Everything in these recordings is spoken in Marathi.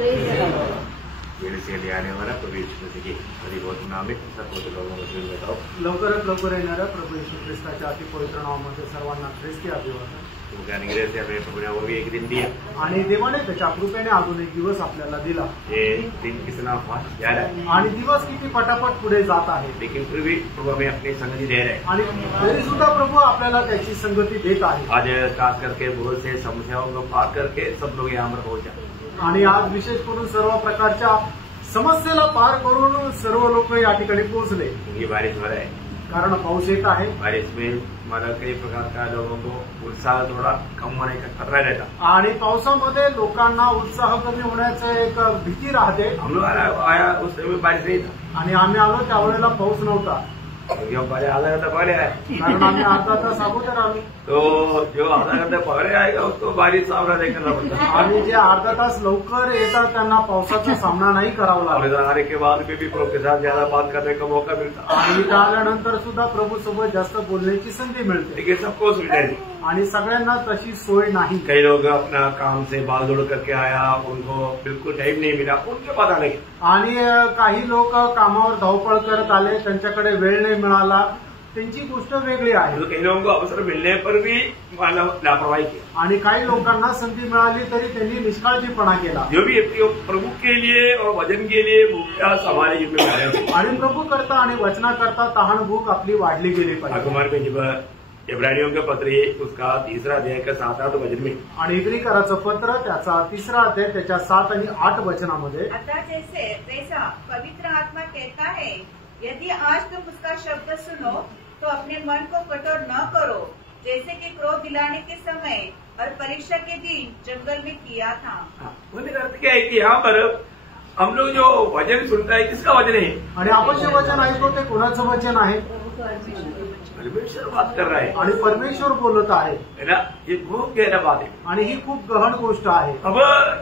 मेरे से ले आने वाला प्रभु यीशु मसीह की अधिभौत नामित सर्वोच्च लोगों को शुभ बताओ। लवकरात लवकर येणाऱ्या प्रभू येशू ख्रिस्ताच्या अति पवित्र नावामध्ये सर्वांना ख्रिस्ती अभिवादन। तुमच्या अनुग्रह से हमें प्रभु ने वो भी एक दिन दिया, आणि देवाने त्याच्या कृपेने अजून एक दिवस आपल्याला दिला। ये दिन कितना फास्ट जा रहा है आणि दिवस किती पटापट पुढे जात आहे, लेकिन फिर भी प्रभु हमें अपनी संगति दे रहे हैं। आणि तरी सुद्धा प्रभु आपल्याला त्याची संगती देत आहे। आज खास करके बहुत से समस्याओं को पार करके सब लोग यहाँ पर पहुंचा, आणि आज विशेष करून सर्व प्रकारच्या समस्येला पार करून सर्व लोक या ठिकाणी पोहोचले। ये बारिश हो रहा है, कारण पाऊस येत आहे। बारिश में हमारा कई प्रकार का लोगों को उत्साह थोड़ा कम होने का खतरा रहता। आणि पावसामध्ये लोकांना उत्साह कमी होण्याचं एक भीती राहते। हम लोग आया उस समय बारिश नहीं था, आणि आम्ही आलो त्यावेळेला पाऊस नव्हता, क्योंकि हम पहले आधा घंटा पहले आए। कारण आम्ही अर्धा तास अगोदर आलो। तो जो आधा घंटा पहले आएगा उसको बारिश सामना नहीं करना पड़ता। आणि जे अर्धा तास लवकर येतात त्यांना पावसाचा सामना नहीं करावा और लागत। इधर आने के बाद भी प्रभु के साथ ज्यादा बात करने का मौका मिलता, आणि इथं आल्यानंतर सुद्धा प्रभू सोबत जास्त बोलण्याची संधी मिळते। लेकिन सबको सुविधा दी। आणि सगळ्यांना तशी सोय नाही। कई लोग अपना काम से भाग दौड़ करके आया, उनको बिल्कुल टाइम नहीं मिला, उनके बाद आने के। आणि काही लोक कामावर धावपळ करत आले, त्यांच्याकडे वेळ नाही मिळाला, त्यांची गोष्ट वेगळी आहे। तो कई लोगों को अवसर मिलने पर भी मानव लापरवाही किया, आणि काही लोकांना संधी मिळाली तरी त्यांनी निष्काळजीपणा केला। जो भी प्रभु के लिए और वचन के लिए भूखा हमारे जिम्मेदारी है। आणि प्रभु करता आणि वचना करता तहान भूक आपली वाढली गेली पाहिजे। कुमार में जब इब्रानियों के पत्र है उसका 3 अध्याय का 7-8 वचन में, आणि इब्रिकराचं पत्र त्याचा 3 अध्याय त्याच्या 7 आणि 8 वचनामध्ये, अतः जैसा पवित्र आत्मा कहता है, यदि आज तुम उसका शब्द सुनो तो अपने मन को कठोर न करो, जैसे कि क्रोध दिलाने के समय और परीक्षा के दिन जंगल में किया था। बोलने का अर्थ क्या है कि यहाँ पर हम लोग जो वचन सुनता है किसका वचन है? आणि आपण जे वचन ऐकतो ते कोणाचं वचन आहे? परमेश्वर बात कर रहा है आणि परमेश्वर बोलत आहे, है ना। ये बहुत गहरा बात है। आणि ही खूप गहन गोष्ट आहे। अब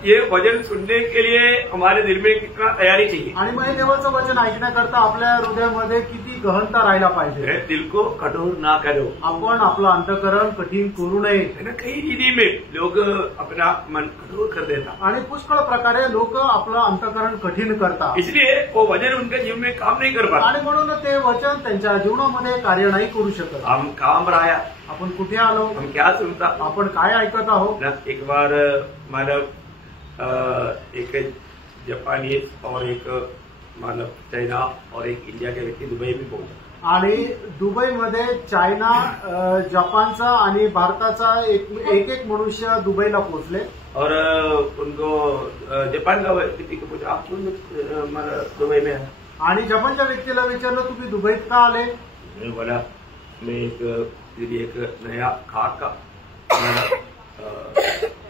ये वचन सुनने के लिए हमारे दिल में कितना तैयारी चाहिए? आणि मग हे देवाचं वचन ऐकण्याकरता आपल्या हृदयामध्ये किती गहनता राहायला पाहिजे। दिल को कठोर ना करो, आपण आपलं अंतःकरण कठीण करू नये। है ना। कई रीति में लोग अपना मन कठोर कर देता, आणि पुष्कळ प्रकारे लोक आपलं अंतःकरण कठीण करतात, इसलिए वो वचन उनके जीवन में काम नहीं कर पाता। आणि म्हणून ते वचन त्यांच्या जीवनामध्ये कार्य नाही करू शकत। हम काम रहा, आपण कुठे आलो, हम क्या सुनता, आपण काय ऐकत आहोत। एक बार मानव एक जापानीज और एक मानव चाइना और एक इंडिया के व्यक्ति दुबई में पहुंचा। आणि दुबईमध्ये चायना, जपानचा आणि भारताचा एक मनुष्य दुबईला पोहोचले। और उनको जापान का व्यक्ति को पूछा, आप दुबई में है? आणि जपानच्या व्यक्तीला विचारलं, तुम्ही दुबईत का आले? मैंने बोला मैं एक नया कार का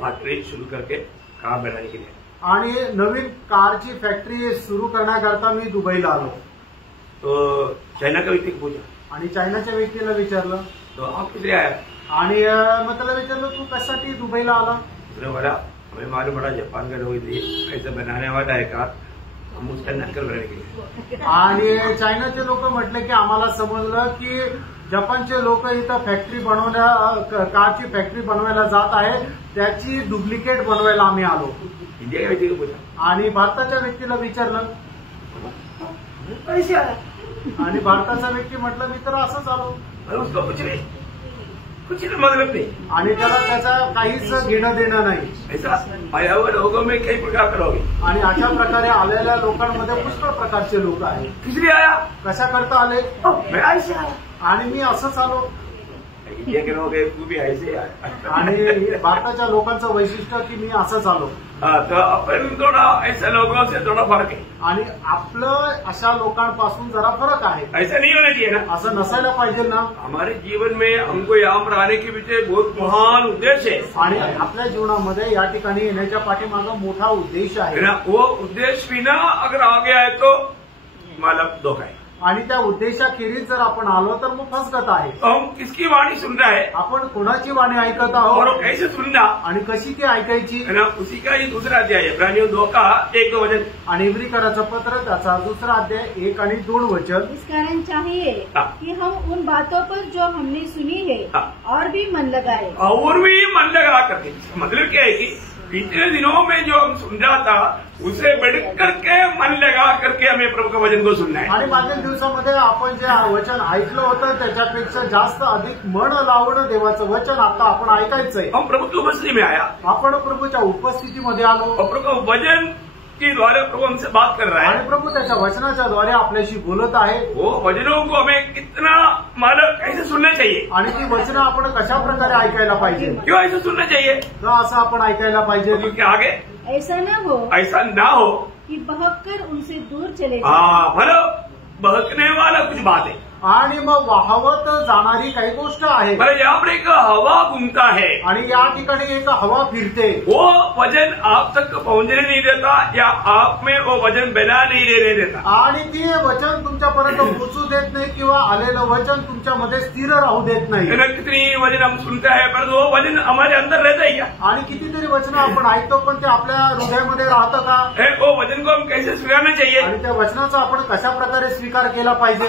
फैक्ट्री शुरू करके कार बनाने के लिए, आणि नवीन कारची फॅक्टरी सुरू करण्याकरता मी दुबईला आलो। तो चाइना का व्यक्ति को पूछा, आणि चायनाच्या व्यक्तीला विचारलं, तो आप किधर आया? आणि मग त्याला विचारलं, तू कशासाठी दुबईला आला? उसने बोला हमें मालूम पड़ा जापान का लोग ऐसे बनाने वाला है कार, हम उसका नकल बनाने के लिए। आणि चायनाचे लोक म्हटले की आम्हाला समजलं की जपानचे लोक इथं फॅक्टरी कारची फॅक्टरी बनवायला जात आहे, त्याची डुप्लिकेट बनवायला आम्ही आलो। इंडिया के व्यक्ति को पूछा, आणि भारताच्या व्यक्तीला विचारलं, कैसे आया? आणि भारताचा व्यक्ती म्हटलं, मी तर असंच आलो। उसका कुछ मतलब नहीं, आणि त्याला त्याचा काहीच घेणं देणं नाही। ऐसा आया हुआ लोगों में कई प्रकार का लोग हैं। आणि अशा प्रकारे आलेल्या लोकांमध्ये पुष्कळ प्रकारचे लोक आहेत। किसलिए आया? कशा करता आले? मैं ऐसे आया। आणि मी असंच आलो। इंडिया के लोग तू भी ऐसे आया। आणि भारताच्या लोकांचं वैशिष्ट्य की मी असंच आलो। तो अपन थोड़ा ऐसे लोगों से थोड़ा फर्क है। आणि आपलं अशा लोकांपासून जरा फरक आहे। ऐसा नहीं होना चाहिए ना, असं नसायला पाहिजे ना। हमारे जीवन में हमको यहाँ पर आने के पीछे बहुत महान उद्देश्य है। आणि आपल्या जीवनामध्ये या ठिकाणी येण्याच्या पाठीमागं मोठा उद्देश आहे ना। वो उद्देश्य बिना अगर आ गया है तो मतलब धोखा है। आणि त्या उद्देशाखेरीज जर आपण आलो तर मग फसगत आहे। तो हम किसकी वाणी सुन रहा है, आपण कोणाची वाणी ऐकत और आहोत कैसे सुनना, आणि कशी ती ऐकायची, है ना। उसी का ये दूसरा अध्याय है, इब्रानियों 2 का 1-2 वचन। आणि इब्रिकराचं पत्र त्याचा 2 अध्याय 1 आणि 2 वचन। इस कारण चाहिए कि हम उन बातों पर जो हमने सुनी है और भी मन लगाए। और भी मन लगा करके, मतलब क्या है कि पिछले दिनों में जो हम सुन रहा था उसे बढ़ करके मन लगा करके हमें प्रभु का वचन को सुनना है। आणि मागील दिवसामध्ये आपण जे वचन ऐकलं होतं त्याच्यापेक्षा जास्त अधिक मन लावून देवाचं वचन आता आपण ऐकायचंय। हम प्रभु की उपस्थिति में आया, आपण प्रभूच्या उपस्थितीमध्ये आलो और प्रभु का वचन के द्वारा प्रभु हमसे बात कर रहा है। आणि प्रभू त्याच्या वचनाच्या द्वारे आपल्याशी बोलत आहे। वो वचनों को हमें कितना मतलब कैसे सुनना चाहिए, आणि ती वचनं आपण कशा प्रकारे ऐकायला पाहिजे, क्यों ऐसे सुनना चाहिए, तर असं आपण ऐकायला पाहिजे क्योंकि आगे ऐसा न हो ऐसा ना हो कि बहककर उनसे दूर चले जाएं। हाँ, मतलब बहकने वाला कुछ बात है। आणि मग वाहवत जाणारी काही गोष्ट आहे। मतलब यहाँ पर एक हवा घूमता है, आणि या ठिकाणी एक हवा फिरते, वो वजन आप तक पहुंचने नहीं देता या आप में वो वजन बना नहीं रहने देता। आणि ती वचन तुमच्यापर्यंत पोहोचू देत नाही किंवा आलेलं वचन तुमच्यामध्ये स्थिर राहू देत नाही। कितनी वजन हम सुनते हैं पर वो वजन हमारे अंदर रहता है क्या? आणि कितीतरी वचनं आपण ऐकतो पण ते आपल्या हृदयामध्ये राहतं का? वो वजन को हम कैसे स्वीकारना चाहिए, आणि त्या वचनाचा आपण कशा प्रकारे स्वीकार केला पाहिजे,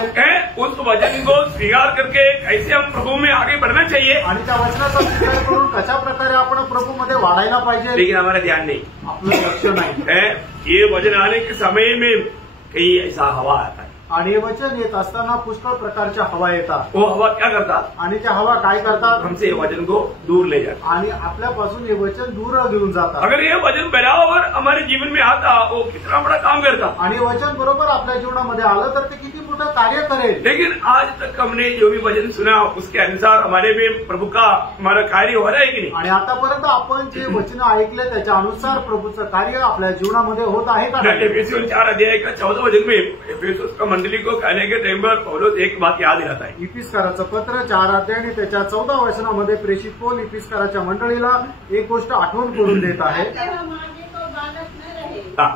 उस वचन को स्वीकार करके कैसे हम प्रभु में आगे बढ़ना चाहिए, आणि त्या वचनाचा स्वीकार करून कशा प्रकारे आपण प्रभूमध्ये वाढायला पाहिजे, लेकिन हमारा ध्यान नहीं, आपलं लक्ष नाही है। ये वचन आने के समय में कई ऐसा हवा आता है, आणि हे वचन येत असताना पुष्कळ प्रकारच्या हवा येतात। वो हवा क्या करतात, आणि त्या हवा काय करतात, हमसे ये वचन को दूर ले जाता। आणि आपल्यापासून हे वचन दूर घेऊन जातात। अगर ये वचन बराबर हमारे जीवन में आता वो कितना बड़ा काम करता, आणि वचन बरोबर आपल्या जीवनामध्ये आलं तर ते किती मोठं कार्य करेल। लेकिन आज तक हमने जो भी वचन सुना उसके अनुसार हमारे में प्रभु का हमारा कार्य हो रहा है कि नहीं? आणि आतापर्यंत आपण जे वचन ऐकले त्याच्या अनुसार प्रभूचं कार्य आपल्या जीवनामध्ये होत आहे का? एफेसियों 4 अध्याय का 14 वचन में एफेसुस का मंडली को कहने के टाइम पर पौलुस एक बात याद दिलाता है। इफिसकाराचं पत्र 4 अध्याय आणि त्याच्या 14 वचनामध्ये प्रेषित पौल इफिसकाराच्या मंडळीला एक गोष्ट आठवण करून देत आहे। हम आगे को बालक न रहे, हाँ,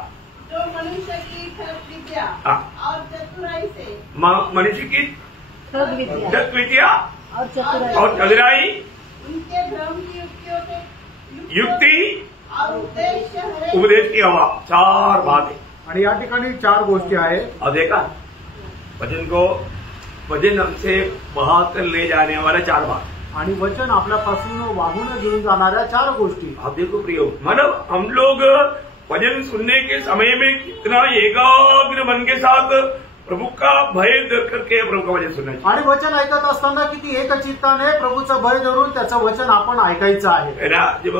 जो मनुष्य की ठग विद्या हाँ, और चतुराई से मनुष्य की ठग विद्या ठग विद्या और चतुराई और चतुराई, उनके भ्रम की युक्तियों के युक्ति और उपदेश की हवा, 4 बातें। आणि या ठिकाणी 4 गोष्टी आहेत। अब देखा वचन हमसे बहाकर ले जाने वाला 4 बात, आणि वचन आपल्यापासून वाहून घेऊन जाणाऱ्या 4 गोष्टी। आप देखो प्रियो, मतलब हम लोग वचन सुनने के समय में कितना एकाग्र मन के साथ प्रभु का भय धर करके प्रभु का वचन सुनना चाहिए। आणि वचन ऐकत असताना किती एकचित्ताने प्रभूचं भय धरून त्याचं वचन आपण ऐकायचं आहे ना। जब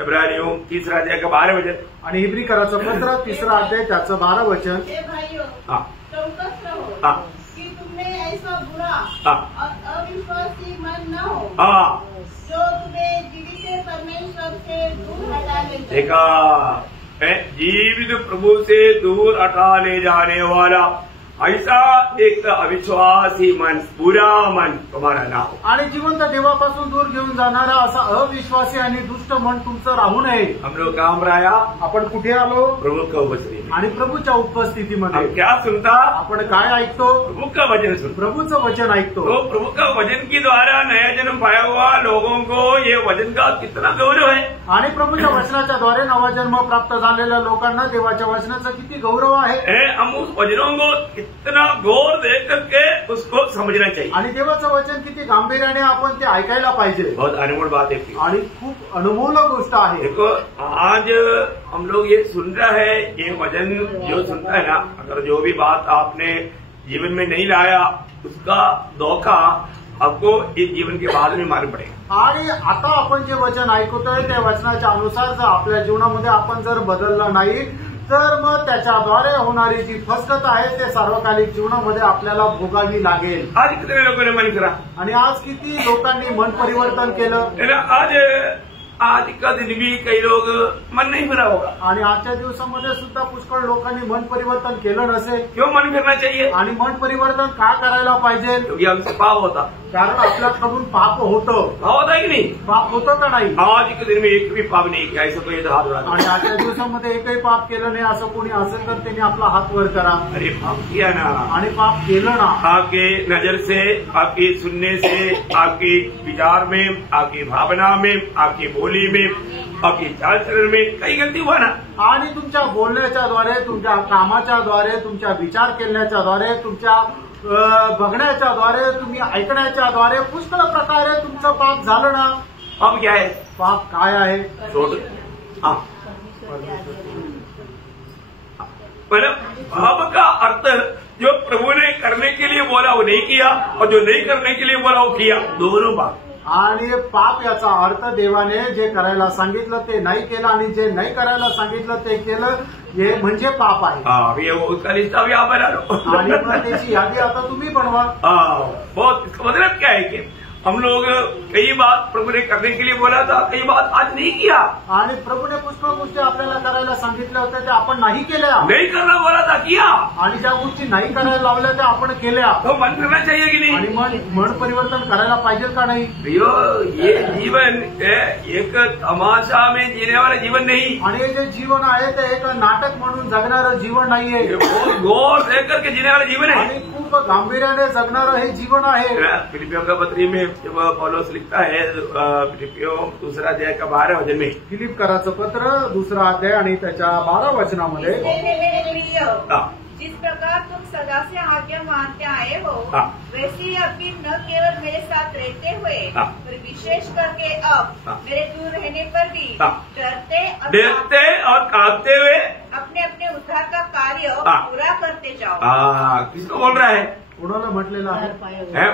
इब्रानियों 3 अध्याय का 12 वचन, आणि इब्रिकराचं पत्र 3 अध्याय त्याचं 12 वचन। हे भाइयों, हाँ, चौकस रहो हाँ, कि तुम्हें ऐसा बुरा हाँ, और अविश्वासी मन न हो हाँ, जो तुम्हें जीवित परमेश्वर से दूर हटा ले जाए। देखा, जीवित प्रभु से दूर हटा ले जाने वाला ऐसा एक अविश्वासी मन, बुरा मन तुम्हारा ना हो। आणि जिवंत देवापासून दूर घेऊन जाणारा असा अविश्वासी आणि दुष्ट मन तुमचं राहू नये। हम लोग काम राया, आपण कुठे आलो? प्रभु का उपस्थिति में। आणि प्रभूच्या उपस्थितीमध्ये हम क्या सुनता, आपण काय ऐकतो? प्रभु का वचन सुनता। प्रभूचं वचन ऐकतो। तो प्रभु का वचन के द्वारा नया जन्म पाया हुआ लोगों को ये वचन का कितना गौरव है। आणि प्रभूच्या वचनाच्या द्वारे नवा जन्म प्राप्त झालेल्या लोकांना देवाच्या वचनाचा किती गौरव आहे। हम उस वचनों को कितना गौर दे करके उसको समझना चाहिए। आणि देवाचं वचन किती गांभीर्याने आपण ते ऐकायला पाहिजे। बहुत अनमोल बात है आणि खूप अनमोल गोष्ट आहे। देखो, आज हम लोग ये सुन रहा है, ये वचन जो सुनता है ना, अगर जो भी बात आपने जीवन में नहीं लाया उसका धोखा आपको इस जीवन के बाद में मालूम पड़ेगा। आणि आता आपण जे वचन ऐकतोय त्या वचनाच्या अनुसार जर आपल्या जीवनामध्ये आपण जर बदललं नाही तर मग त्याच्याद्वारे होणारी जी फसगत आहे ते सार्वकालिक जीवनामध्ये आपल्याला भोगावी लागेल। आज कितने लोगों ने मन करा, आणि आज किती लोकांनी मन परिवर्तन केलं। आज का दिन भी कई लोग मन नहीं भरा होगा। आणि आजच्या दिवसामध्ये सुद्धा पुष्कळ लोकांनी मन परिवर्तन केलं नसेल। क्यों मन करना चाहिए? आणि मन परिवर्तन का करायला पाहिजे? क्योंकि हमसे पाप होता, कारण आपल्याकडून पाप होतं। पाप होता है कि नहीं? पाप होतं का नाही? आज के दिन में एक भी पाप नहीं किया, ऐसा कोई हाथ उड़ा। आणि आजच्या दिवसामध्ये एकही पाप केलं नाही असं कोणी असेल तर त्यांनी आपला हात वर करा। अरे पाप किया ना, आणि पाप केलं ना। आपके नजर से, आपके सुनने से, आपके विचार में, आपकी भावना में, आपकी बोली में, आपकी चाल चलन में कई गलती हुआ ना। आणि तुमच्या बोलण्याच्या द्वारे, तुमच्या कामाच्या द्वारे, तुमच्या विचार केल्याच्या द्वारे, तुमच्या बघण्याच्या द्वारे, तुम्ही ऐकण्याच्या द्वारे पुष्कळ प्रकारे तुमचं पाप झालं ना। पाप क्या है? पाप काय आहे? छोड़। हाँ, मतलब पाप का अर्थ जो प्रभु ने करने के लिए बोला वो नहीं किया, और जो नहीं करने के लिए बोला वो किया, दोनों बात। आणि पाप याचा अर्थ देवाने जे करायला सांगितलं ते नाही केलं आणि जे नाही करायला सांगितलं ते केलं, हे म्हणजे पाप आहे. हाँ, अभी वो उसका लिस्टा भी आप बना लो। आणि मग त्याची यादी आता तुम्ही बनवा. बहुत, इसका मतलब क्या है कि हम लोग कई बात प्रभु ने करने के लिए बोला था, कई बात आज नहीं किया. आणि प्रभूने पुष्कळ गोष्टी आपल्याला करायला सांगितल्या होत्या त्या आपण नाही केल्या. नहीं करना बोला था, किया. आणि ज्या गोष्टी नाही करायला लावल्या त्या आपण केल्या. तो मन करना चाहिए कि नहीं? आणि मन परिवर्तन करायला पाहिजे का नाही? प्रियो, ये जीवन एक तमाशा में जीने वाला जीवन नहीं. आणि हे जे जीवन आहे ते एक नाटक म्हणून जगणारं जीवन नाहीये. ये बहुत गौर लेकर के जीने वाला जीवन है. आणि खूप गांभीर्याने जगणारं हे जीवन आहे. फिलिपियों का पत्री में जब पौलुस लिखता है, फिलिपियों 2 अध्याय का 12 वचन में, फिलिपकराचं पत्र 2 अध्याय आणि त्याच्या 12 वचनामध्ये, मेरे प्रिय, हाँ, जिस प्रकार तुम सदा से आज्ञा मानते आए हो, हाँ, वैसे ही अभी न केवल मेरे साथ रहते हुए, हाँ, पर विशेष करके अब हाँ, मेरे दूर रहने पर भी हाँ, डरते और कांपते हुए अपने अपने उद्धार का कार्य हाँ, पूरा करते जाओ. किसको बोल रहा है? कोणाला म्हटलेलं आहे?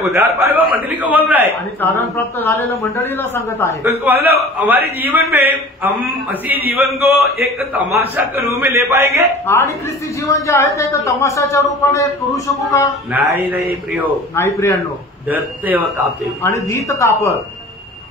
उद्धार पाए हुआ मंडली को बोल रहा है. आणि तारण प्राप्त झालेल्या मंडळीला सांगत आहे. तो इसको मतलब हमारे जीवन में हम मसीह जीवन को एक तमाशा के रूप में ले पाएंगे? आणि ख्रिस्ती जीवन जे आहे ते एक तमाशाच्या रूपाने करू शकू का? नहीं प्रियो, नाही प्रियांनो. डरते और कांपते. आणि भीत कापड,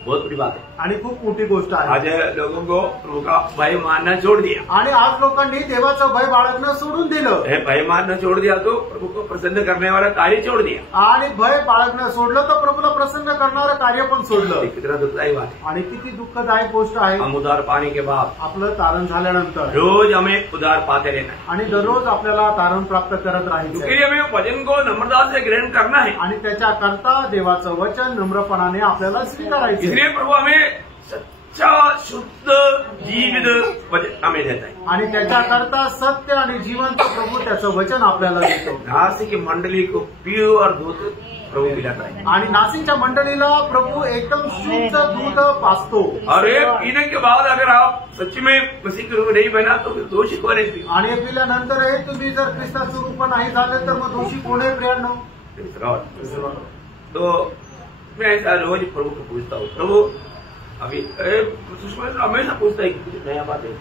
बहुत बड़ी बात है. आणि खूप मोठी गोष्ट आहे. आज लोगों को प्रभु का भय मानना छोड़ दिया. आणि आज लोकांनी देवाचं भय बाळगणं सोडून दिलं. भय मानना छोड़ दिया तो प्रभु को प्रसन्न करने वाला कार्य छोड़ दिया. आणि भय बाळगणं सोडलं तर प्रभूला प्रसन्न करणारं कार्य पण सोडलं. कितना दुखदायी बात है. आणि किती दुःखदायक गोष्ट आहे. हम उद्धार पाने के बाद, आपलं तारण झाल्यानंतर रोज हमें उद्धार पाते रहना है. आणि दररोज आपल्याला तारण प्राप्त करत राहायचं. उसके लिए हमें वचन को नम्रता से ग्रहण करना है. आणि त्याच्याकरता देवाचं वचन नम्रपणाने आपल्याला स्वीकारायचं. इसलिए प्रभु हमें सच्चा शुद्ध जीवित वचन हमें देता है. आणि त्याच्याकरता सत्य आणि जिवंत प्रभू त्याचं वचन आपल्याला देतो. नासिक की मंडली को प्योर दूध प्रभु पिलाता है. आणि नाशिकच्या मंडळीला प्रभू एकदम शुद्ध दूध पाजतो. और ये पीने के बाद अगर आप सच में मसीह के रूप नहीं बना तो दोषी कौन है? आणि हे पिल्यानंतर हे तुम्ही जर ख्रिस्ताचं रूप नाही झाले तर मग दोषी कोण आहे प्रियांनो? तो मैं ऐसा रोज प्रभु को पूछता हूँ, प्रभु अभी सुषमा हमेशा पूछता है कि कुछ नया बात है.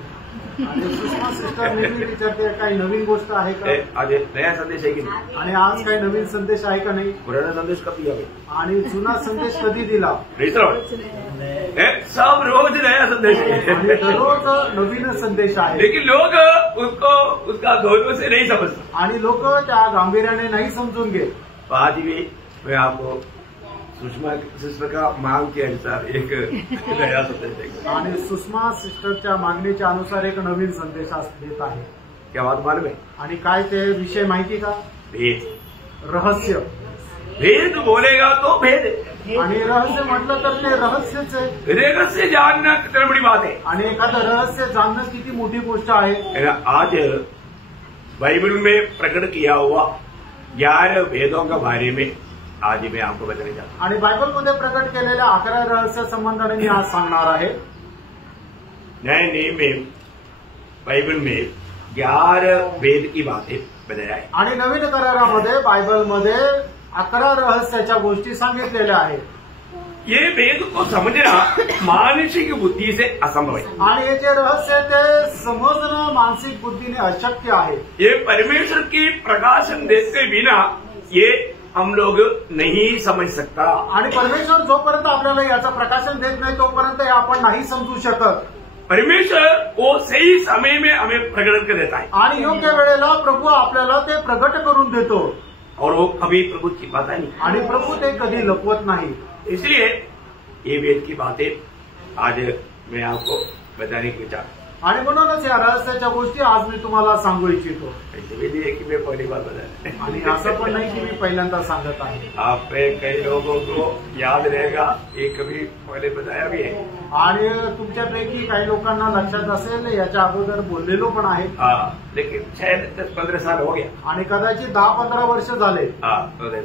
आणि सुषमा सिस्टर नेहमी विचारते काही नवीन गोष्ट आहे का? आज नया संदेश है कि नहीं? आणि आज काही नवीन संदेश आहे का नाही? पुराना संदेश कब दिया? आणि जुना संदेश कधी दिला? सब रोज नया संदेश है. दररोज नवीन संदेश आहे. लेकिन लोग उसको उसका गौरव से नहीं समझते. आणि लोक त्या गांभीर्याने नाही समजून घेत. तो आज भी मैं आपको सुषमा सिस्टर का मांग के अनुसार एक नया संदेश देगा. आणि सुषमा सिस्टरच्या मागणीच्या अनुसार एक नवीन संदेश देत आहे. क्या बात मालूम है? आणि काय ते विषय माहिती का? भेद. रहस्य. भेद बोलेगा तो भेद. आणि रहस्य म्हटलं तर ते रहस्यच आहे. रहस्य जानना कितना बड़ी बात है. आणि एखादं रहस्य जाणणं किती मोठी गोष्ट आहे. आज बाइबल में प्रकट किया हुआ 11 भेदों के बारे में आज मैं आपको बताने चाहता हूँ. आणि बायबलमध्ये प्रकट केलेल्या 11 रहस्य संबंधाने मी आज सांगणार आहे. नए नियम में बाइबल में 11 भेद की बातें बताया है. आणि नवीन करारामध्ये बायबलमध्ये 11 रहस्याच्या गोष्टी सांगितलेल्या आहेत. ये भेद को समझना मानसिक बुद्धि से असंभव है. आणि हे जे रहस्य आहे ते समजणं मानसिक बुद्धीने अशक्य आहे. ये परमेश्वर की प्रकाशन देते बिना ये हम लोग नहीं समझ सकता. आणि परमेश्वर जोपर्यंत आपल्याला याचं प्रकाशन देत नाही तोपर्यंत हे आपण नाही समजू शकत. परमेश्वर वो सही समय में हमें प्रकट कर देता है. आणि योग्य वेळेला प्रभू आपल्याला ते प्रगट करून देतो. और वो कभी प्रभु छिपाता नहीं. आणि प्रभू ते कधी लपवत नाही. इसलिए ये वेद की बातें आज मैं आपको बताने की विचार. आणि म्हणूनच या रहस्याच्या गोष्टी आज मी तुम्हाला सांगू इच्छितो. ऐसे भी नहीं है कि मैं पहली बार बताया. आणि असं पण नाही की मी पहिल्यांदा सांगत आहे. आप पे कई लोगों को याद रहेगा ये कभी पहले बताया भी है. आणि तुमच्यापैकी काही लोकांना लक्षात असेल याच्या अगोदर बोललेलो पण आहे. लेकिन शायद 10-15 साल हो गया. आणि कदाचित 10-15 वर्ष झाले.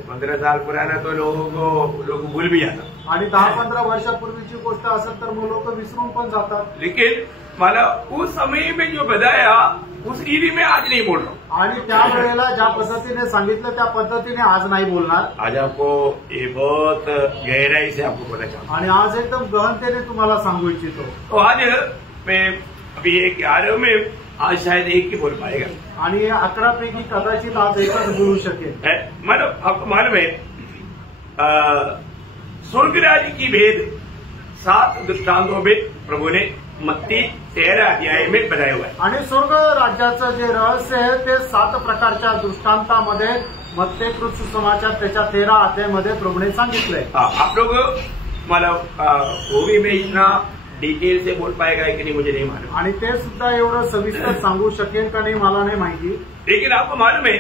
15 साल पुराना तो लोग भूल भी जाता. आणि 10-15 वर्षापूर्वीची गोष्ट असेल तर मग लोक विसरून पण जातात. लेकिन मला उस समय में जो बताया उस रीति में आज नहीं बोल रहा हूं. आणि त्यावेळेला ज्या पद्धतीने सांगितलं त्या पद्धतीने आज नाही बोलणार. आज आपको ये बहुत गहराई से आपको बोलना चाहता हूं. आणि आज एकदम गहनतेने तुम्हाला सांगू इच्छितो. तो आज मैं अभी 11 में आज शायद एक ही बोल पाएगा. आणि 11 पैकी कदाचित आज एकच बोलू शकेल. मतलब आपको मालूम है स्वर्ग राज्य की भेद 7 दृष्टांतों में प्रभु ने मत्ती 13 अध्याय में बताया हुआ है. आणि स्वर्ग राज्याचं जे रहस्य आहे ते 7 प्रकारच्या दृष्टांतामध्ये मत्ती सुसमाचार त्याच्या 13 अध्यायामध्ये प्रभूने सांगितलंय. आप लोग मतलब वो भी मैं इतना डिटेल से बोल पाएगा कि नहीं मुझे नहीं मालूम. आणि ते सुद्धा एवढं सविस्तर सांगू शकेल का नाही मला नाही माहिती. लेकिन आपको मालूम है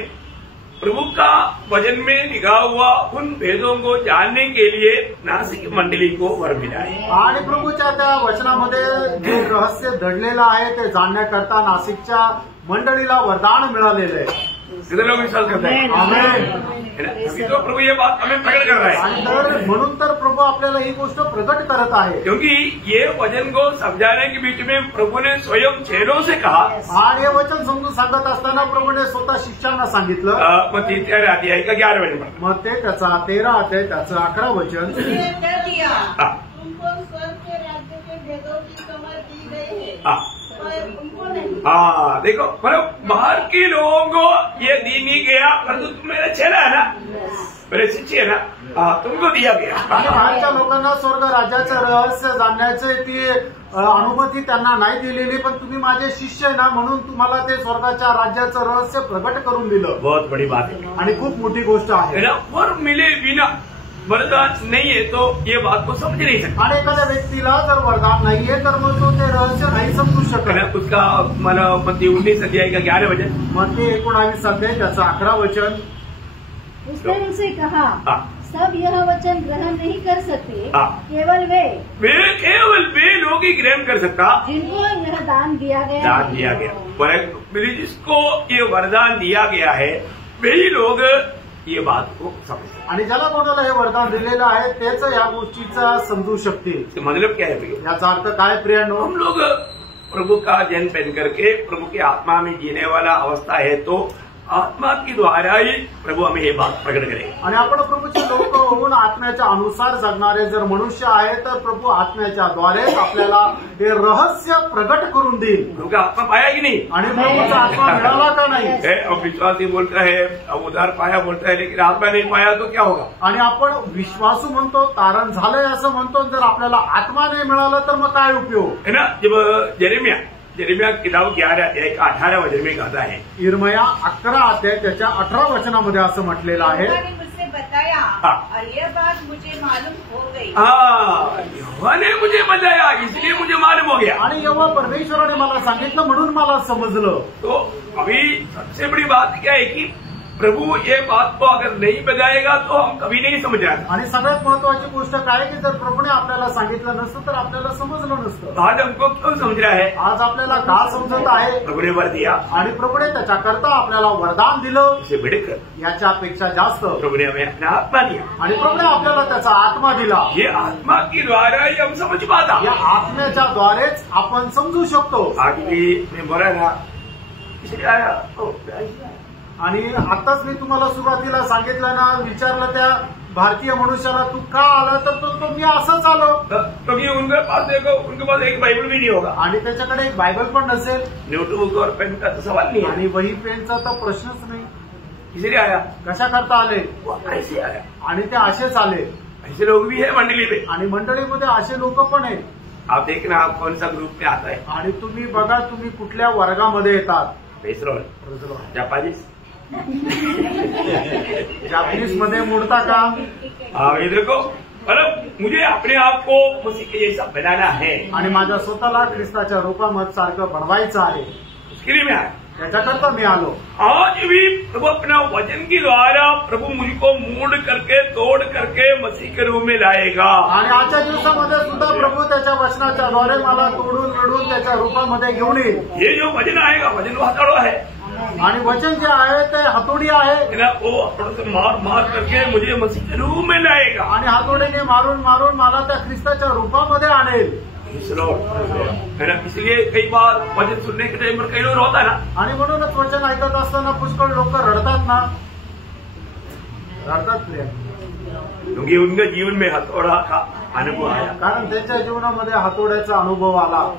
प्रभु का वचन में लिखा हुआ उन भेदों को जानने के लिए नासिक मंडली को वर मिला है. आणि प्रभूच्या त्या वचनामध्ये जे रहस्य दडलेलं आहे ते जाणण्याकरता नाशिकच्या मंडळीला वरदान मिळालेलं आहे. कितने लोग विश्वास करते हैं? आमेन. अभी तो प्रभु ये बात हमें प्रकट कर रहा है. आणि तर म्हणून तर प्रभू आपल्याला ही गोष्ट प्रकट करत आहे. क्योंकि ये वचन को समझाने के बीच में प्रभु ने स्वयं चेलों से कहा. आणि हे वचन समजून सांगत असताना प्रभूने स्वतः शिष्यांना सांगितलं. मत्ती 13 अध्याय का 11 वचन. मग ते त्याचा 13 अध्याय त्याचं 11 वचन. उसने उत्तर दिया, तुमको स्वर्ग के राज्य के भेदों की समझ दी गई है पर उनको नहीं. देखो मतलब बाहर के लोगों को ये दी नहीं गया परंतु तुम मेरा चेला है ना, मेरे शिष्य है ना, तुमको दिया गया. आणि बाहेरच्या लोकांना स्वर्ग राज्याचं रहस्य जाणण्याची ती अनुमती त्यांना नाही दिलेली, पण तुम्ही माझे शिष्य आहे ना म्हणून तुम्हाला ते स्वर्गाच्या राज्याचं रहस्य प्रकट करून दिलं. बहुत बड़ी बात है. आणि खूप मोठी गोष्ट आहे. वर मिले बिना वरदान नहीं है तो ये बात को समझ नहीं सकता. आणि एखाद्या व्यक्तीला जर वरदान नाहीये तर मग तो ते रहस्य नाही समजू शकत. उसका मतलब मत्ती 19 अध्याय का 11 वचन. मग ते 19 अध्याय त्याचं 11 वचन. उसने उनसे कहा, सब यह वचन ग्रहण नहीं कर सकते, हाँ। केवल केवल वे लोग ही ग्रहण कर सकता जिनको यह दान दिया गया. दान दिया गया. जिसको ये वरदान दिया गया है वही लोग ये बात को समझते. आणि ज्याला कोणाला हे वरदान दिलेलं आहे तेच या गोष्टीचा समजू शकतील. मतलब क्या है भैया? याचा अर्थ काय प्रियांनो? हम लोग प्रभु का जन्म पहन करके प्रभु की आत्मा में जीने वाला अवस्था है तो आत्मा के द्वारा ही प्रभु हमें ये बात प्रकट करेगा. आणि आपण प्रभूचे लोक होऊन आत्म्याच्या अनुसार जगणारे जर मनुष्य आहे तर प्रभू आत्म्याच्या द्वारेच आपल्याला हे रहस्य प्रकट करून देईल. क्योंकि आत्मा पाया कि नहीं? आणि प्रभूचा आत्मा मिळाला का नाही? अब विश्वासी बोलता है, अब उधार पाया बोलता है, लेकिन आत्मा नहीं पाया तो क्या होगा? आणि आपण विश्वासू म्हणतो, तारण झालंय असं म्हणतो, जर आपल्याला आत्मा नाही मिळाला तर मग काय उपयोग है ना. जब यिर्मयाह किताब 11 अध्याय का 18 वचन में कहता है, यिर्मया 11 अध्याय त्याच्या 18 वचनामध्ये असं म्हटलेलं आहे. यहोवा ने मुझसे बताया हाँ। और यह बात मुझे मालूम हो गई. यहोवा ने मुझे बताया इसलिए मुझे मालूम हो गया. आणि जेव्हा परमेश्वराने मला सांगितलं म्हणून मला समजलं. तो अभी सबसे बड़ी बात क्या है कि प्रभु ये बात को अगर नहीं बताएगा तो हम कभी नहीं समझ रहे. आणि सगळ्यात महत्वाची गोष्ट काय की जर प्रभूने आपल्याला सांगितलं नसतं तर आपल्याला समजलं नसतं. आज हमको क्यों समझ रहा है? आज आपल्याला का समजत आहे? प्रभु ने वर दिया आणि प्रभूने त्याच्याकरता आपल्याला वरदान दिलं. इसे बढ़कर याच्यापेक्षा जास्त प्रभु ने हमें अपना आत्मा दिया. आणि प्रभूने आपल्याला त्याचा आत्मा दिला. ये आत्मा के द्वारा ही हम समझ पाता. या आत्म्याच्या द्वारेच आपण समजू शकतो. आज भी मैं बोला था इसलिए आया. आणि आताच मी तुम्हाला सुरुवातीला सांगितलं ना, विचारलं त्या भारतीय मनुष्याला तू का आला तर तो मी असंच आलो. क्योंकि उनके पास देखो, उनके पास एक बाइबल भी नहीं होगा, आणि त्याच्याकडे एक बायबल पण नसेल, नोटबुक और पेन का तो सवाल नहीं है. आणि वही पेनचा तर प्रश्नच नाही. इसलिए आया. कशा करता आले? वो ऐसे आया. आणि ते असेच आले. ऐसे लोग भी है मंडली में. आणि मंडळीमध्ये असे लोक पण आहेत. आप देखना आप कौन सा ग्रुप में आता है. आणि तुम्ही बघा तुम्ही कुठल्या वर्गामध्ये येतात. बेसरॉल, जापानीज, जापनीज मध्ये मोडता का? इधर को मतलब मुझे अपने आप को मसीह के जैसा बनाना है. आणि माझ्या स्वतःला ख्रिस्ताच्या रूपामध्ये सारखं बनवायचं आहे. उसके लिए मैं आया. त्याच्याकरता मी आलो. आज भी प्रभु अपना वचन के द्वारा प्रभु मुझको मोड़ करके तोड़ करके मसीह के रूप में लाएगा. आणि आजच्या दिवसामध्ये सुद्धा प्रभु त्याच्या वचनाच्या द्वारे मला तोडून मिळून त्याच्या रूपामध्ये घेऊन येईल. ये जो वचन आएगा वचन हथौड़ा है आणि वचन जे आहे ते हातोडी आहे ना, वो हथौड़े से मार मार करके मुझे मसीह के रूप में लाएगा. आणि हातोडीने मारून मारून मला त्या ख्रिस्ताच्या रूपामध्ये आणेल. है ना, इसलिए कई बार वचन सुनने के टाइम पर कई लोग रोता है ना, आणि म्हणूनच वचन ऐकत असताना पुष्कळ लोक रडतात ना, रडतात प्रिय, क्योंकि उनके जीवन में हथौड़ा का अनुभव आया. कारण त्यांच्या जीवनामध्ये हातोड्याचा अनुभव आला.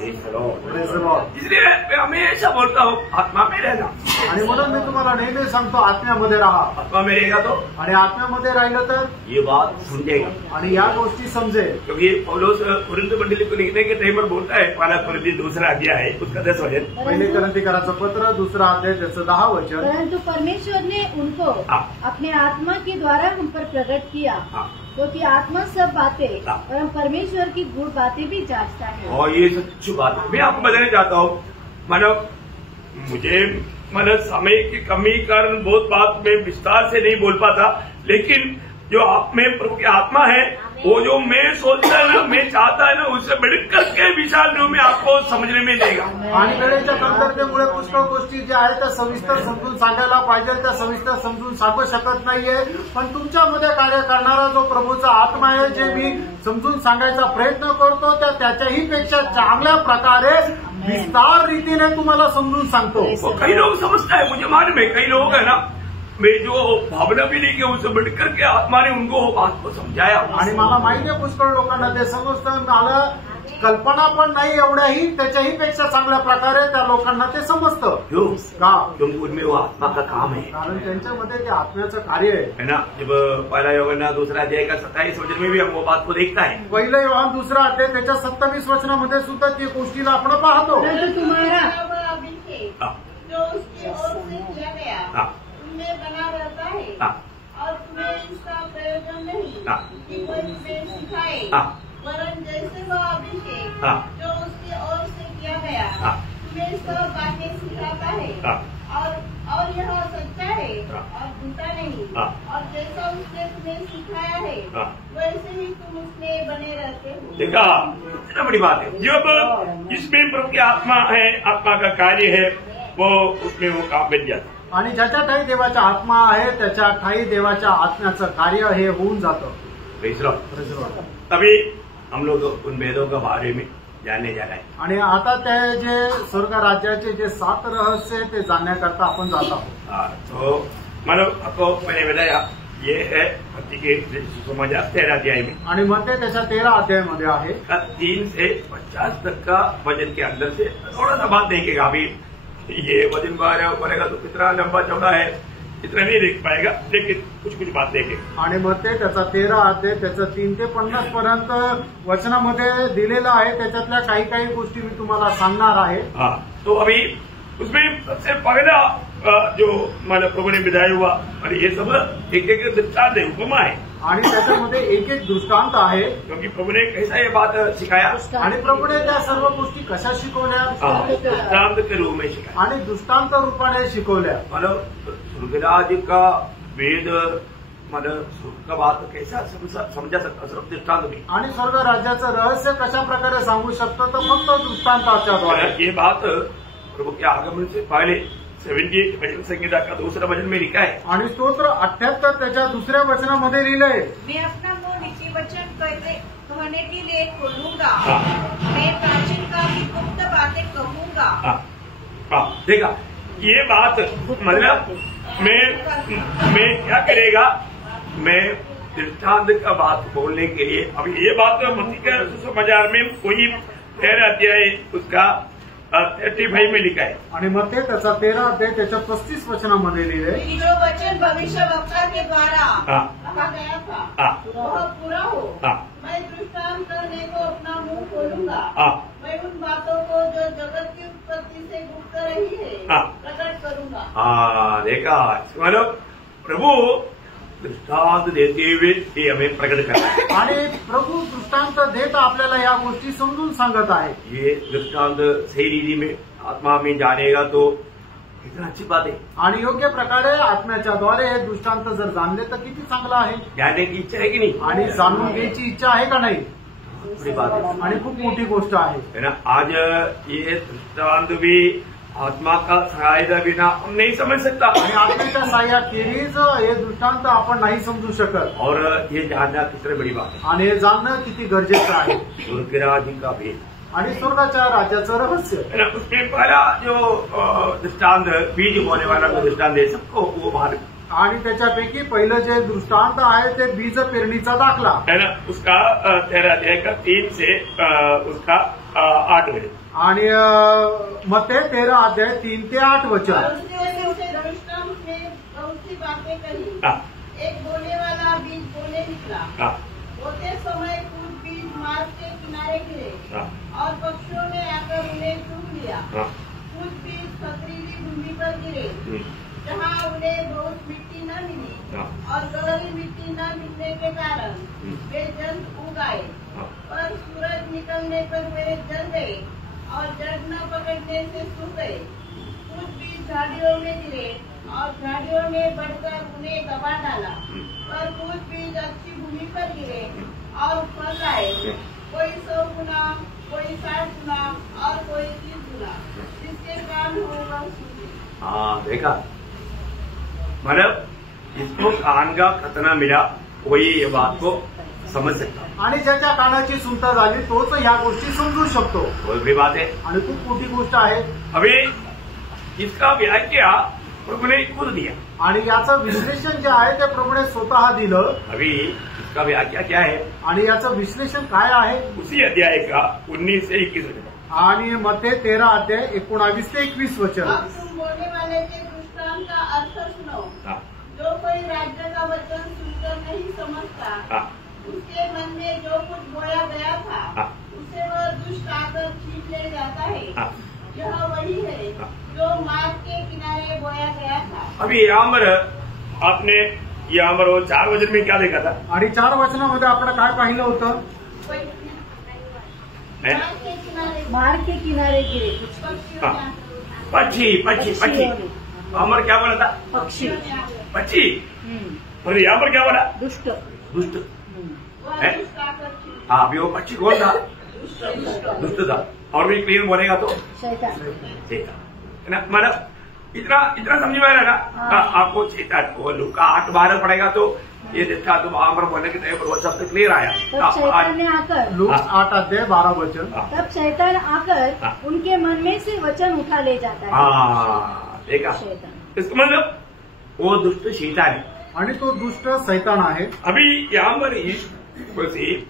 Praise the Lord. इसलिए मैं हमेशा बोलता हूँ आत्मा में रहना. आणि म्हणून मी तुम्हाला नेहमी सांगतो आत्म्यामध्ये राहा. आत्मा में रहेगा तो आणि आत्म्यामध्ये राहिलं तर ये बात समझेगा. आणि या गोष्टी समजेल. क्योंकि पौलुस कुरिन्थ मंडली को लिखने के टाइम पर बोलता है, पहला कुरिन्थी 2 अध्याय है उसका 10 वचन. पहिले करंथीकराचं पत्र 2 अध्याय त्याचं 10 वचन. परंतु परमेश्वर ने उनको अपने आत्मा के द्वारा हम पर प्रकट किया, क्योंकि आत्मा सब बातें और परमेश्वर की गूढ़ बातें भी जांचता है. और ये सच्ची बात है. मैं आपको बताना चाहता हूँ, मुझे समय की कमी के कारण बहुत बात में विस्तार से नहीं बोल पाता, लेकिन जो आप में प्रभु की आत्मा है, वो जो मैं सोचता है ना, मैं चाहता है ना, उससे बढ़कर के विशाल रूप में आपको समझने में देगा. आणि वेळेच्या कमतरतेमुळे पुष्कळ गोष्टी ज्या आहेत त्या सविस्तर समजून सांगायला पाहिजे, त्या सविस्तर समजून सांगू शकत नाहीये. पण तुमच्यामध्ये कार्य करणारा जो प्रभूचा आत्मा आहे, जे मी समजून सांगायचा प्रयत्न करतो, त्या त्याच्याही पेक्षा चांगल्या प्रकारे विस्तार रीतीने तुम्हाला समजून सांगतो. कई लोग समझता है, मुझे मालूम है, कई लोग है ना, मैं जो भावना भी लेके उससे बढ़कर के आत्मा ने उनको वो बात को समझाया. आणि मला माहिती आहे पुष्कळ लोकांना ते समजतं. मला कल्पना पण नाही एवढ्याही त्याच्याही पेक्षा चांगल्या प्रकारे त्या लोकांना ते समजतं. क्यों? का? क्योंकि उनमें वो आत्मा का काम है. कारण त्यांच्यामध्ये ते आत्म्याचं कार्य है ना. जब पहला यूहन्ना 2 अध्याय का 27 वचन में भी हम वो बात को देखता है. पहिलं योहान 2 अध्याय त्याच्या 27 वचनामध्ये सुद्धा ती गोष्टीला आपण पाहतो. परंतु तुम्हारा अभिषेक जो उसकी ओर से किया गया तुम्हें बना रहता है, और तुम्हें इसका प्रयोजन नहीं कि कोई तुम्हें सिखाए, वरन जैसे वह अभिषेक जो उसकी ओर से किया गया तुम्हें सब बातें सिखाता है, और यह सच्चा है और झूठा नहीं, और जैसा उसने तुम्हें सिखाया है वैसे ही तुम उसमें बने रहते हो. देखा, इतना बड़ी बात है. जब इसमें प्रभु की आत्मा है, आत्मा का कार्य है, वो उसमें वो काम बन जाता. आणि ज्याच्या ठाई देवाचा आत्मा आहे त्याच्या ठाई देवाच्या आत्म्याचं कार्य हे होऊन जातं. तभी हम लोग उन भेदों के बारे में जानने जा रहे हैं. आणि आता ते जे स्वर्ग राज्याचे जे 7 रहस्य ते जाणण्याकरता आपण जात आहोत. तो मतलब आपको मैंने बताया, ये है भक्ति के सुसमाचार 13 अध्याय में. आणि मग ते त्याच्या 13 अध्यायामध्ये आहे. 3 से 50 तक का वचन के अंदर से थोड़ा सा बात देखेगा. अभी ये वचन बनेगा तो कितना लंबा चौड़ा है इतना नहीं देख पाएगा, लेकिन कुछ कुछ बात देखेगा. आणि मग ते त्याचा 13 अध्याय त्याचं 3 ते 50 पर्यंत वचनामध्ये दिलेलं आहे. त्याच्यातल्या काही काही गोष्टी मी तुम्हाला सांगणार आहे. हाँ, तो अभी उसमें सबसे पहला जो मतलब प्रभु ने विदाई हुआ, और ये सब एक एक दृष्टांत है, उपमा है. आणि त्याच्यामध्ये एक एक दृष्टांत आहे. क्योंकि प्रभु ने कैसा ये बात सिखाया, आणि प्रभूने त्या सर्व गोष्टी कशा शिकवल्या, दृष्टांत के रूप में सिखाया आणि दृष्टांत रूपाने शिकवल्या. मतलब स्वर्गराज का वेद, मतलब स्वर्ग का बात कैसा समझा सकता सिर्फ दृष्टांत में. आणि स्वर्ग राज्याचं रहस्य कशा प्रकारे सांगू शकतो तर फक्त दृष्टांताच्या द्वारे. ये बात प्रभु के आगमन से पहले 70 भजन संहिता का 2 वचन में लिखा है. आणि स्तोत्र 78 त्याच्या 2 वचनामध्ये लिहिलंय. मैं अपना मुंह नीति वचन कहने के लिए खोलूंगा, मैं प्राचीन काल की गुप्त बातें कहूंगा. देखा, ये बात मतलब मैं क्या करेगा, मैं दृष्टांत का बात बोलने के लिए. अभी ये बात मसीह के सुसमाचार में कोई 13 अध्याय उसका 35 में लिखा है. आणि मग ते त्याचा 13 अध्याय त्याच्या 35 वचनामध्ये लिहिलंय. जो वचन भविष्य वक्ता के द्वारा कहा गया था वह पूरा हो. मैं दृष्टांत करने को अपना मुंह खोलूंगा, मैं उन बातों को जो जगत की उत्पत्ति से गुप्त रही है प्रकट करूंगा. देखा, मतलब प्रभु दृष्टांत देते हुए ये हमें प्रकट करना है. आणि प्रभू दृष्टांत देत आपल्याला या गोष्टी समजून सांगत आहे. ये दृष्टांत सही रीति में आत्मा में जानेगा तो किती अच्छी बात आहे. आणि योग्य प्रकारे आत्म्याच्या द्वारे हे दृष्टांत जर जाणले तर किती चांगलं आहे. ज्ञाने की इच्छा आहे की नाही, आणि जाणून घ्यायची इच्छा आहे का नाही, बड़ी बात है. आणि खूप मोठी गोष्ट आहे. है ना. आज ये दृष्टांत भी आत्मा का सहायता बिना हम नहीं समझ सकता. आणि आत्म्याच्या साह्याखेरीज हे दृष्टांत आपण नाही समजू शकत. और ये जानना कितनी बड़ी बात है. आणि हे जाणणं किती गरजेचं आहे. स्वर्गराज का भेद आणि स्वर्गाच्या राज्याचं रहस्य. है ना. उसमें पहला जो दृष्टांत बीज बोने वाला का दृष्टांत है, सबको वो बाहर. आणि त्याच्यापैकी पहिलं जे दृष्टांत आहे ते बीज पेरणीचा दाखला है ना. उसका 13 अध्याय का 3 से उसका 8 है. आणि मत्ते 13 अध्याय 3 ते 8 और वचन. उसने उसे दृष्टांत में बहुत सी बातें कही. हाँ. एक बोने वाला बीज बोने निकला. हाँ. बोते समय कुछ बीज मार्ग के किनारे गिरे हाँ. और पक्षियों ने आकर उन्हें चुन लिया. हाँ. कुछ बीज पथरीली भूमि पर गिरे हम्म. जहाँ उन्हें बहुत मिट्टी न मिली हाँ. और गहरी मिट्टी न मिलने के कारण वे जल्द उग आए. हाँ. पर सूरज निकलने पर वे जल गए और जड़ न पकड़ने से सूख गए. कुछ बीज झाड़ियों में गिरे और झाड़ियों ने बढ़कर उन्हें दबा डाला. पर कुछ बीज अच्छी भूमि पर गिरे और फल लाए. कोई 100 गुना, कोई 60 गुना और कोई 30 गुना. जिसके कान हो वह सुने. हाँ, देखा. मतलब जिसको कान का खतना मिला वही ये बात को समझ सकता. आणि ज्याच्या कानाची सुनता झाली तोच ह्या गोष्टी समजू शकतो. बहुत बड़ी बात है. आणि खूप मोठी गोष्ट आहे. अभी इसका व्याख्या प्रभु ने खुद दिया. आणि याचं विश्लेषण जे आहे ते प्रभूने स्वतः दिलं. अभी इसका व्याख्या क्या है, आणि याचं विश्लेषण काय आहे. उसी अध्याय का 19 से 21. आणि मत्ते 13 अध्याय 19 ते 21 वचन. अब तुम बोलने वाले के दृष्टांत का अर्थ सुनो. हाँ. जो कोई राज्य का वचन सुनकर नहीं समझता, हाँ. उसके मन में जो कुछ बोया गया था हाँ. उसे वह दुष्ट आकर छीन ले जाता है. हाँ. यह वही है जो मार्ग के किनारे बोया गया था. अभी यहाँ पर आपने यहाँ पर वो 4 वचन में क्या देखा था. आणि 4 वचनामध्ये आपण काय पाहिलं होतं. है? मार्ग के किनारे गिरे कुछ पक्षियों हाँ. ने पक्षी पक्षी पक्षी. अमर क्या बोला था, पक्षी. पक्षी. और यहाँ पर क्या बोला, दुष्ट. दुष्ट. वह है? दुष्ट आकर छीन. हाँ, अभी वो पक्षी कौन था, दुष्ट था. और भी क्लियर बोलेगा तो शैतान. चेतन. है ना. मतलब इतना इतना समझ में आ रहा ना. हाँ, आपको चेतन वो लूका 8:12 पड़ेगा तो ये देखा तुम आमर बोलने के टाइम पर वो शब्द क्लियर आया. तब शैतान ने आकर लूक 8 अध्याय 12 वचन. तब शैतान आकर हाँ. उनके मन में से वचन उठा ले जाता है. हाँ, देखा. शैतान. इसका मतलब वो दुष्ट शैतान है. आणि तो दुष्ट सैतान आहे. अभी यहाँ पर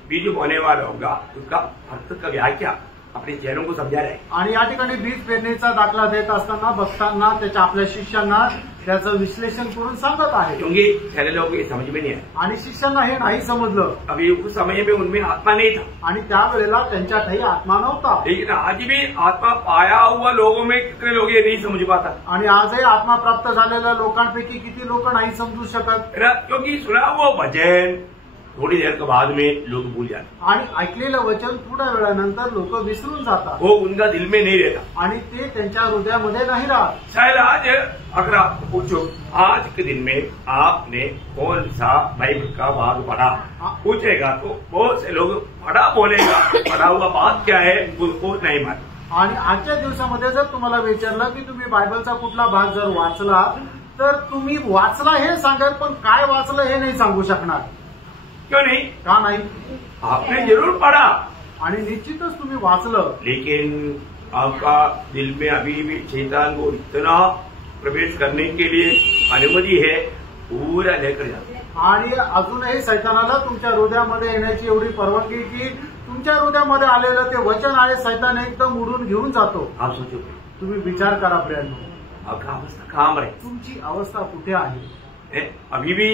बीज बोने वाला होगा उसका अर्थ का व्याख्या अपने चेहरों को समझा रहे. आणि या ठिकाणी बीज पेरणीचा दाखला देत असताना भक्तांना त्याच्या आपल्या शिष्यांना त्याचं विश्लेषण करून सांगत आहे. क्योंकि सारे लोग ये समझ में नहीं आए. आणि शिष्यांना हे नाही समजलं. अभी उस समय में उनमें आत्मा नहीं था. आणि त्यावेळेला त्यांच्यातही आत्मा नव्हता. लेकिन आज भी आत्मा पाया हुआ लोगों में कितने लोग ये नहीं समझ पाता. आणि आजही आत्मा प्राप्त झालेल्या लोकांपैकी किती लोक नाही समजू शकत. क्योंकि सुना हुआ भजन थोड़ी देर के बाद में लोग भूल जाते. आणि ऐकलेलं वचन थोड्या वेळानंतर लोक विसरून जातात. वो उनका दिल में नहीं रहता. आणि ते त्यांच्या हृदयामध्ये नाही राहत. शायद आज अगर आप पूछो आज के दिन में आपने कौन सा बाइबल का भाग पढ़ा पूछेगा तो बहुत से लोग पढ़ा बोलेगा. पढ़ा हुआ बात क्या है उसको नहीं मालूम. आणि आजच्या दिवसामध्ये जर तुम्हाला विचारलं की तुम्ही बायबलचा कुठला भाग जर वाचला तर तुम्ही वाचला हे सांगाल पण काय वाचलं हे नाही सांगू शकणार. क्यों नहीं, का नाही. आपने जरूर पढ़ा आणि निश्चितच तुम्ही वाचलं. लेकिन आपका दिल में अभी भी शैतान को इतना प्रवेश करने के लिए अनुमति है पूरा लेकर जाते. आणि अजूनही सैतानाला तुमच्या हृदयामध्ये येण्याची एवढी परवानगी की तुमच्या हृदयामध्ये आलेलं ते वचन आहे सैतान एकदम उडून घेऊन जातो. आप सोचो तुम्ही विचार करा प्रयत्न. आपका अवस्था कहाँ पर है. तुमची अवस्था कुठे आहे. अभी भी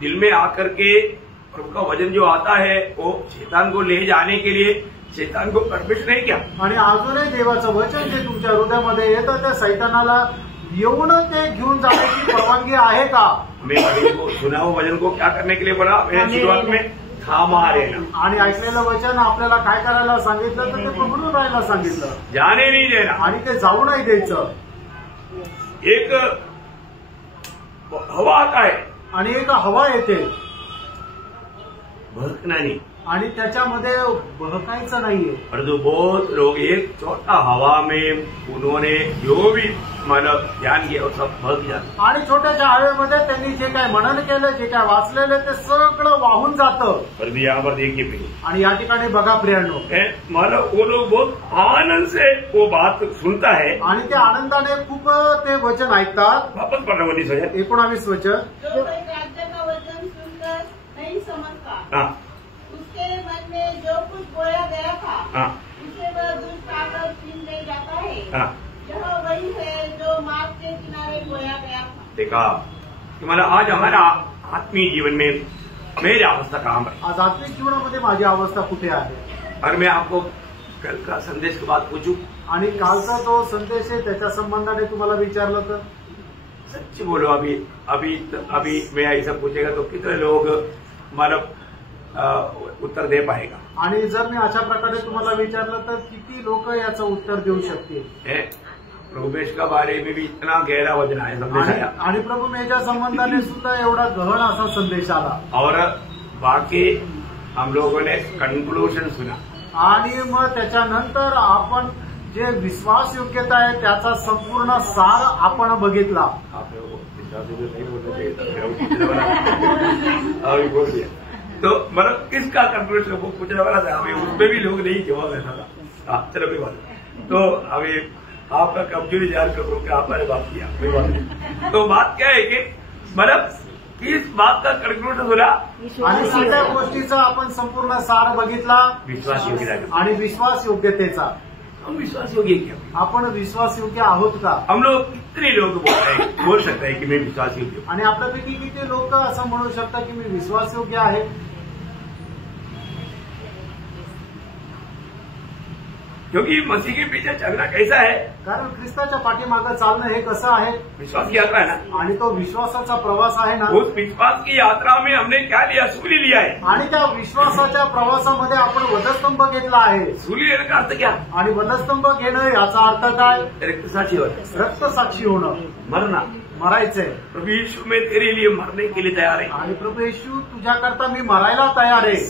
दिल में आकर के प्रभु का वचन जो आता है वो शैतान को ले जाने के लिए शैतान को परमिश नहीं किया. आणि अजूनही देवाचं वचन जे तुमच्या हृदयामध्ये येतं त्या सैतानाला येऊन ते घेऊन जाण्याची परवानगी आहे का. मैं वचन को सुना हुआ वचन को क्या करने के लिए बोला मैंने शुरुआत में थामा रहना. आणि ऐकलेलं वचन आपल्याला काय करायला सांगितलं तर ते पकडून राहायला सांगितलं. जाने नहीं देना. आणि ते जाऊ नाही द्यायचं. एक हवा आता है आणि एक हवा येते भड़कना नहीं, आणि त्याच्यामध्ये बहकायचं नाहीये. और जो बहुत लोग एक छोटा हवा में उन्होंने जो भी मतलब ध्यान किया वो सब बहक जाता. आणि छोट्याशा हवेमध्ये त्यांनी जे काय मनन केलं, जे काय वाचलेलं ते सगळं वाहून जातं. पर भी यहाँ पर देखिए प्रिय, आणि या ठिकाणी बघा प्रियांनो, मतलब वो लोग बहुत आनंद से वो बात सुनता है. आणि ते आनंदाने खूप ते वचन ऐकतात. वापस पढ़ना 19 वचन. 19 वचन. जो कोई राज्य का वचन सुनकर नहीं समझता, हाँ उसके मन में जो कुछ बोया गया था, हाँ उसे वह दुष्ट आकर छीन ले जाता है. हाँ. यह वही है जो मार्ग के किनारे बोया गया था. देखा कि मतलब आज हमारा आत्मीय जीवन में मेरी अवस्था कहाँ पर, आज आत्मिक जीवनामध्ये माझी अवस्था कुठे आहे. और मैं आपको कल का संदेश के बाद पूछूं, आणि कालचा जो संदेश आहे त्याच्या संबंधाने तुम्हाला विचारलं तर सच्ची बोलो, अभी अभी अभी मैं ऐसा पूछेगा तो कितने लोग मतलब उत्तर दे पाएगा. आणि जर मी अशा प्रकारे तुम्हाला विचारलं तर किती लोक याचं उत्तर देऊ शकतील. प्रभु मेष का बारे में भी इतना गहरा वचन आया, संदेश आया, आणि प्रभू मेच्या संबंधाने सुद्धा एवढा गहन असा संदेश आला. और बाकी हम लोगों ने कंक्लूजन सुना. आणि मग त्याच्यानंतर आपण जे विश्वास योग्यता आहे त्याचा संपूर्ण सार आपण बघितला. आप लोगों को विश्वास नहीं बोलना चाहिए था, मेरा पूछने वाला अभी बोल दिया. तो मतलब किसका कंक्लूजन वो पूछने वाला था, अभी उसमें भी लोग नहीं जवाब देता था. चलो कोई बात नहीं. तो अभी आपका कमजोरी जान करो कि आपने बात किया, कोई बात नहीं. तो बात क्या है कि मतलब किस बात का कंक्लूजन सुना, आणि सगळ्या गोष्टीचा आपण संपूर्ण सार बघितला. विश्वास योग्य आणि विश्वास योग्यतेचा. हम विश्वास योग्य क्या, आपण विश्वास योग्य आहोत का. हम लोग कितने लोग बोल सकते हैं कि मैं विश्वास योग्य हूँ. आणि आपल्यापैकी किती लोक असं म्हणू शकतात की मी विश्वास योग्य आहे. क्योंकि मसीह के पीछे चलना कैसा है, कारण ख्रिस्ताच्या पाठीमागं चालणं हे कसं आहे. विश्वास की यात्रा है ना. आणि तो विश्वासाचा प्रवास आहे ना. उस विश्वास की यात्रा में हमने क्या लिया, सूली लिया है. आणि त्या विश्वासाच्या प्रवासामध्ये आपण वधस्तंभ घेतला आहे. सूली लेने का अर्थ क्या, आणि वधस्तंभ घेणं याचा अर्थ काय. रक्तसाक्षी होता, रक्तसाक्षी होणं, मरना. मरायचंय. प्रभु यीशु में तेरे लिए मरने के लिए तैयार है. आणि प्रभू येशू तुझ्याकरता मी मरायला तयार आहे.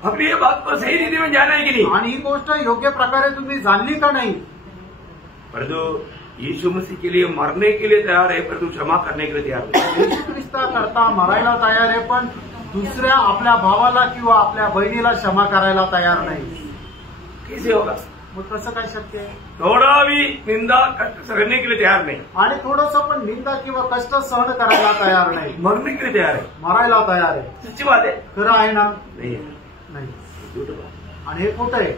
अपनी ये बात को सही रीति में जाना है कि नहीं. आणि ही गोष्ट योग्य प्रकारे तुम्ही जाणली का नाही. परंतु यीशु मसीह के लिए मरने के लिए तैयार है, परंतु क्षमा करने के लिए तैयार नहीं. येशू ख्रिस्ताकरता मरायला तयार आहे, पण दुसऱ्या आपल्या भावाला किंवा आपल्या बहिणीला क्षमा करायला तयार नाही. कैसे होगा. मग कसं काय शक्य आहे. थोड़ा भी निंदा कष्ट सहने के लिए तैयार नहीं, आणि थोडंसं पण निंदा किंवा कष्ट सहन करायला तयार नाही. मरने के लिए तैयार है. मरायला तयार आहे. सच्ची बात है. खरं आहे ना. नहीं है, नाही. झूठ बात. आणि हे खोटं आहे.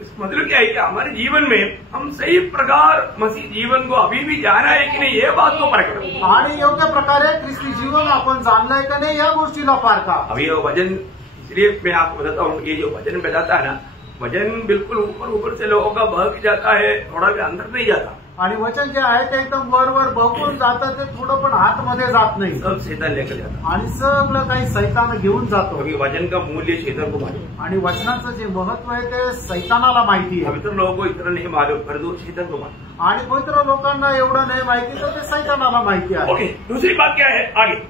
इस मतलब क्या है कि हमारे जीवन में हम सही प्रकार मसीह जीवन को अभी भी जाना है कि नहीं, ये बात को परख करो. आणि योग्य प्रकारे ख्रिस्ती जीवन आपण जाणलंय का नाही या गोष्टीला पारखा. अभी ये वजन, इसलिए मैं आपको बताता हूँ कि जो वजन पे जाता है ना, वजन बिल्कुल ऊपर ऊपर से लोगों का बहक जाता है, थोड़ा भी अंदर नहीं जाता. आणि वचन जे आहे ते एकदम वर वर बहकून जातं, ते थोडं पण आतमध्ये जात नाही. सब शैतान लेकर जाता. आणि सगळं काही सैतान घेऊन जातो. क्योंकि वजन का मूल्य शैतान को मालूम. आणि वचनाचं जे महत्व आहे ते सैतानाला माहिती आहे. पवित्र लोगों को इतना नहीं मालूम, परंतु शैतान को मालूम. आणि पवित्र लोकांना एवढं नाही माहिती, तर ते सैतानाला माहिती आहे. ओके, दूसरी बात क्या है आगे.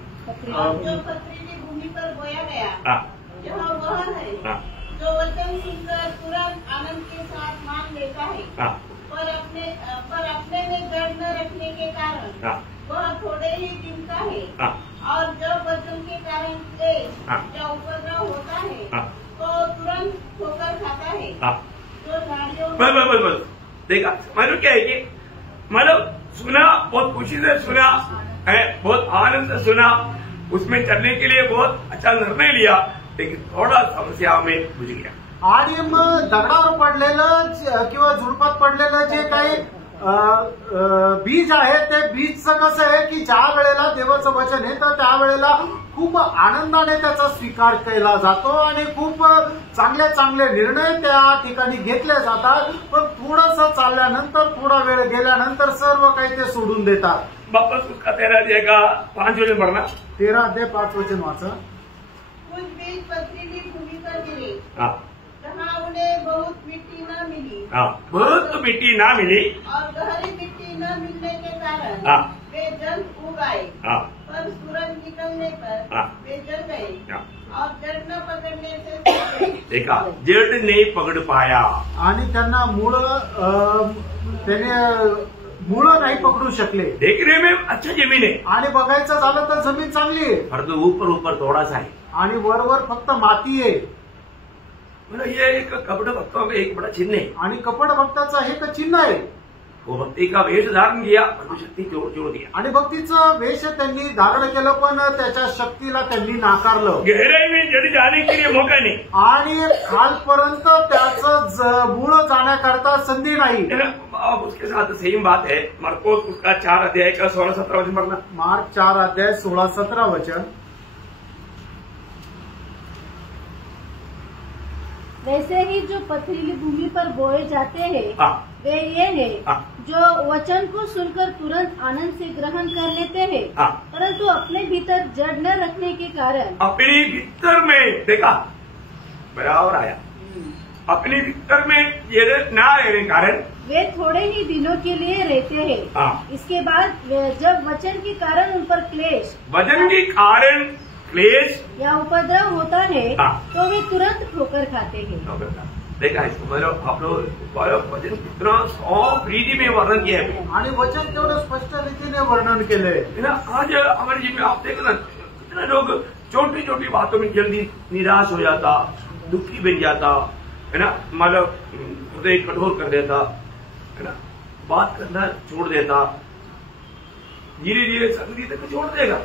और जो पथरीली भूमि पर बोया गया, हाँ यह वह है हाँ जो वचन सुनकर तुरंत आनंद के साथ मान लेता है, हाँ पर अपने में जड़ न रखने के कारण हाँ वह थोड़े ही दिन का है. हाँ और जब वचन के कारण क्लेश हाँ. या उपद्रव होता है हाँ. तो तुरंत ठोकर खाता है. हाँ. जो झाड़ियों बस देखा. मतलब क्या है कि मतलब सुना, बहुत खुशी से सुना है, बहुत आनंद से सुना, उसमें चलने के लिए बहुत अच्छा निर्णय लिया, लेकिन थोड़ा समस्या में बुझ गया. आणि मग दगडावर पडलेलं किंवा झुडपात पडलेलं जे काही बीज आहे ते बीजचं कसं आहे की ज्या वेळेला देवाचं वचन आहे तर त्यावेळेला खूप आनंदाने त्याचा स्वीकार केला जातो आणि खूप चांगले चांगले निर्णय त्या ठिकाणी घेतले जातात. पण थोडंसं चालल्यानंतर, थोडा वेळ गेल्यानंतर सर्व काही ते सोडून देतात. वापस उसका 13 अध्याय का 5 वचन पढ़ना. 13 अध्याय 5 वचन वाचा. कुछ बीज पथरीली भूमि पर गिरे, हाँ जहाँ उन्हें बहुत मिट्टी न मिली, हाँ, बहुत मिट्टी ना मिली. और गहरी मिट्टी न मिलने के कारण हाँ है और जड़ न पकड़ने से सीखे। देखा, जड़ नहीं पकड़ पाया आणि त्यांना त्याने मुळं नाही पकडू शकले। देखने में अच्छा जमीन है आणि बघायचं झालं तर जमीन चांगली आहे, पर तो ऊपर ऊपर थोड़ा सा है। आणि वरवर फक्त माती आहे। मतलब ये एक कपड़ भक्तों का एक बड़ा चिन्ह है। आणि कपट भक्ताचं हे एक चिन्ह आहे। वो भक्ति का वेश धारण किया पर शक्ति जोड़ दिया। आणि भक्तीचं वेश त्यांनी धारण केलं, पण त्याच्या शक्तीला त्यांनी नाकारलं। गहराई में जड़ जाने के लिए मौका नहीं, आणि खालपर्यंत त्याचं मूळ जाण्याकरता संधी नाही। अब उसके साथ सेम बात है मरकोस उसका 4 अध्याय का 16-17 वचन पढ़ना। मार्क 4 अध्याय 16-17 वचन। वैसे ही जो पथरीली भूमि पर बोए जाते हैं वे ये है जो वचन को सुनकर तुरंत आनंद से ग्रहण कर लेते हैं, परंतु अपने भीतर जड़ न रखने के कारण अपने भीतर में देखा बराबर आया, अपने भीतर में जड़ न रहने के कारण वे थोड़े ही दिनों के लिए रहते हैं। इसके बाद जब वचन के कारण उन पर क्लेश, वचन के कारण क्लेश या उपद्रव होता है तो वे तुरंत ठोकर खाते हैं। देखा इसको मतलब आप लोग वचन कितना सॉफ्ट रीति में वर्णन किया है आणि वचन तेवढं स्पष्ट रीतीने वर्णन केलंय ना। आज हमारे जीवन में आप देखो ना कितना लोग छोटी छोटी बातों में जल्दी निराश हो जाता, दुखी बन जाता है ना, मतलब हृदय कठोर कर देता है ना, बात करना छोड़ देता, धीरे धीरे संगति तक छोड़ देगा।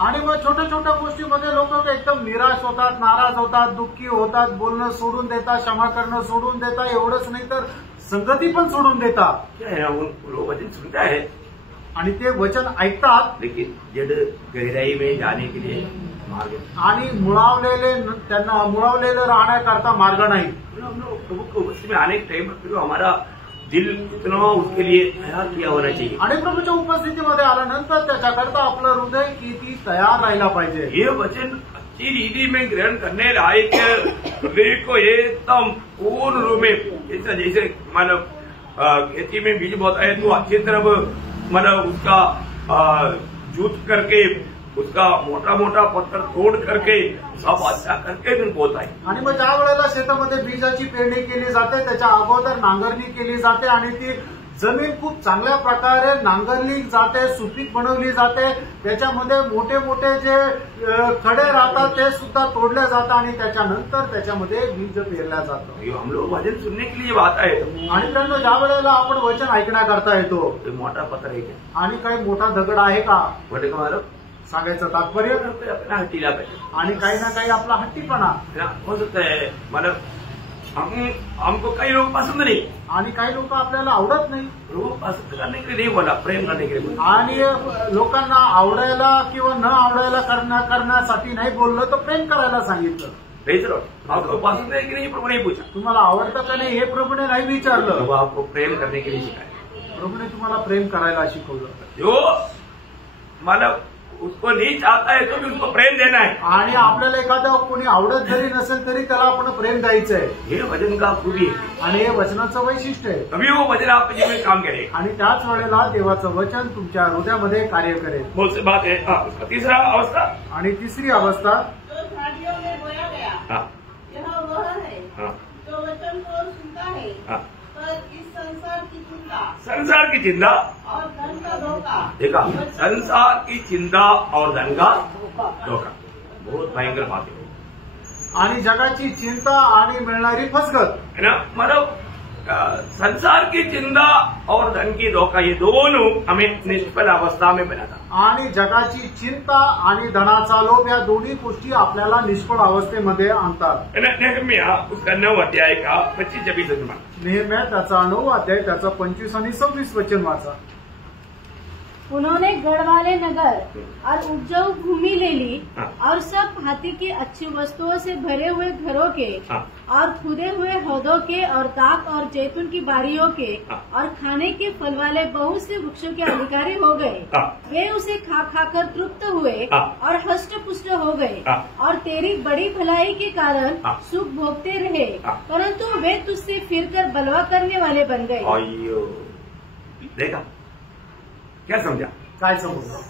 आणि मग छोट्या छोट्या गोष्टीमध्ये लोक एकदम निराश होतात, नाराज होतात, दुःखी होतात, बोलणं सोडून देतात, क्षमा करणं सोडून देतात, एवढंच नाही तर संगती पण सोडून देतात। क्या है लोग वचन सुनता है आणि ते वचन ऐकतात, लेकिन जड़ गहराई में जाने के लिए मार्ग आणि त्यांना मुळावलेलं राहण्याकरता मार्ग नाही। हम लोग प्रभु को उसमें आने के टाइम पर हमारा दिल कितना उसके लिए तैयार किया होना चाहिए। आणि प्रभूच्या उपस्थितीमध्ये आल्यानंतर त्याच्याकरता आपलं हृदय किती तयार राहिला पाहिजे। ये वचन अच्छी रीति में ग्रहण करने लायक हृदय को एकदम पूर्ण रूप में जैसे मतलब खेती में बीज बोता है तो अच्छी तरह मतलब उसका जूत करके उसका मोटा मोटा पत्थर तोड़ करके सब अच्छा करके फिर बोता है। आणि मग ज्या वेळेला शेतामध्ये बीजाची पेरणी केली जाते त्याच्या अगोदर नांगरणी केली जाते आणि ती जमीन खूप चांगल्या प्रकारे नांगरली जाते, सुपीक बनवली जाते, त्याच्यामध्ये मोठे मोठे जे खडे राहतात ते सुद्धा तोडले जातात आणि त्याच्यानंतर त्याच्यामध्ये बीज पेरल्या जातं। हम लोग वचन सुनने के लिए बात आहे आणि त्यांना ज्या वेळेला आपण वचन ऐकण्याकरता येतो मोठा पत्थर आहे क्या आणि काही मोठा दगड आहे का बोले का सांगायचं तात्पर्य अपना हट्टीला पाहिजे आणि काही ना काही आपला हट्टीपणा हो सकता है मतलब हमको कई लोग पसंद नहीं आणि काही लोक आपल्याला आवडत नाही। लोग पसंद करने के लिए नहीं बोला, प्रेम करने के लिए बोला। आणि लोकांना आवडायला किंवा न आवडायला करण्यासाठी नाही बोललं तर प्रेम करायला सांगितलं। आपको पसंद है कि नहीं प्रभु ने पूछा, तुम्हाला आवडतं का नाही हे प्रभूने नाही विचारलं, वो आपको प्रेम करने के लिए सिखाया। प्रभूने तुम्हाला प्रेम करायला शिकवलं। जो मतलब उसको नहीं चाहता है तो भी उसको प्रेम देना है। आणि आपल्याला एखादा कोणी आवडत जरी नसेल तरी त्याला आपण प्रेम द्यायचं आहे। हे वचन का खूबी है आणि हे वचनाचं वैशिष्ट्य आहे। तभी वो वचन आपके जीवन में काम करेगा आणि त्याच वेळेला देवाचं वचन तुमच्या हृदयामध्ये कार्य करेल। बहुत सी बात है। उसका तीसरा अवस्था आणि तिसरी अवस्था जो झाड़ियों में बोया गया यह वह है जो वचन को सुनता है पर इस संसार की चिंता और धन का धोखा। देखा, संसार की चिंता और धन का धोखा बहुत भयंकर बात है। आणि जगाची चिंता आणि मिळणारी फसगत है ना, मतलब संसार की चिंता और धन की धोखा ये दोनों हमें निष्फल अवस्था में बनाता। आणि जगाची चिंता आणि धनाचा लोभ या दोन्ही गोष्टी आपल्याला निष्फळ अवस्थेमध्ये आणतात। नेहम्या उसका 9 अध्याय का 25-26 वचन। नेहम्या त्याचा 9 अध्याय त्याचा 25 आणि 26 वचन वाचा। उन्होंने गढ़ वाले नगर और उपजाऊ भूमि ले ली और सब भांति की अच्छी वस्तुओं से भरे हुए घरों के और खुदे हुए हौदों के और दाख और जैतून की बाड़ियों के और खाने के फल वाले बहुत से वृक्षों के अधिकारी हो गए। वे उसे खा खाकर तृप्त हुए और हष्ट पुष्ट हो गए और तेरी बड़ी भलाई के कारण सुख भोगते रहे, परंतु वे तुझसे फिरकर बलवा करने वाले बन गए। देखा क्या समझा, काय समजलं?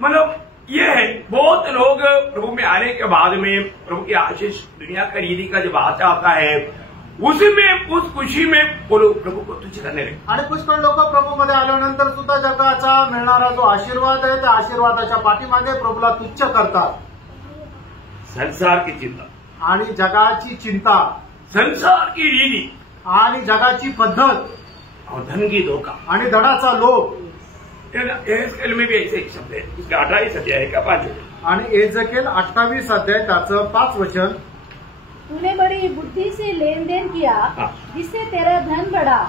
मतलब ये है बहुत लोग प्रभु में आने के बाद में प्रभु की आशीष दुनिया का रीति का जब आता है उसमें उस खुशी में वो लोग प्रभु को तुच्छ करने लगे। आणि पुष्कळ लोक प्रभूमध्ये आल्यानंतर सुद्धा जगाचा मिळणारा जो आशीर्वाद आहे त्या आशीर्वादाच्या पाठीमागे प्रभूला तुच्छ करतात। संसार की चिंता आणि जगाची चिंता, संसार की रीति आणि जगाची पद्धत और धन की धोखा आणि धनाचा लोभ। एहेजकेल में भी ऐसे एक शब्द है, उसका 28 अध्याय का 5 आणि एहेजकेल 28 अध्याय त्याचं 5 वचन, तूने बड़ी बुद्धि से लेन देन किया जिससे तेरा धन बढ़ा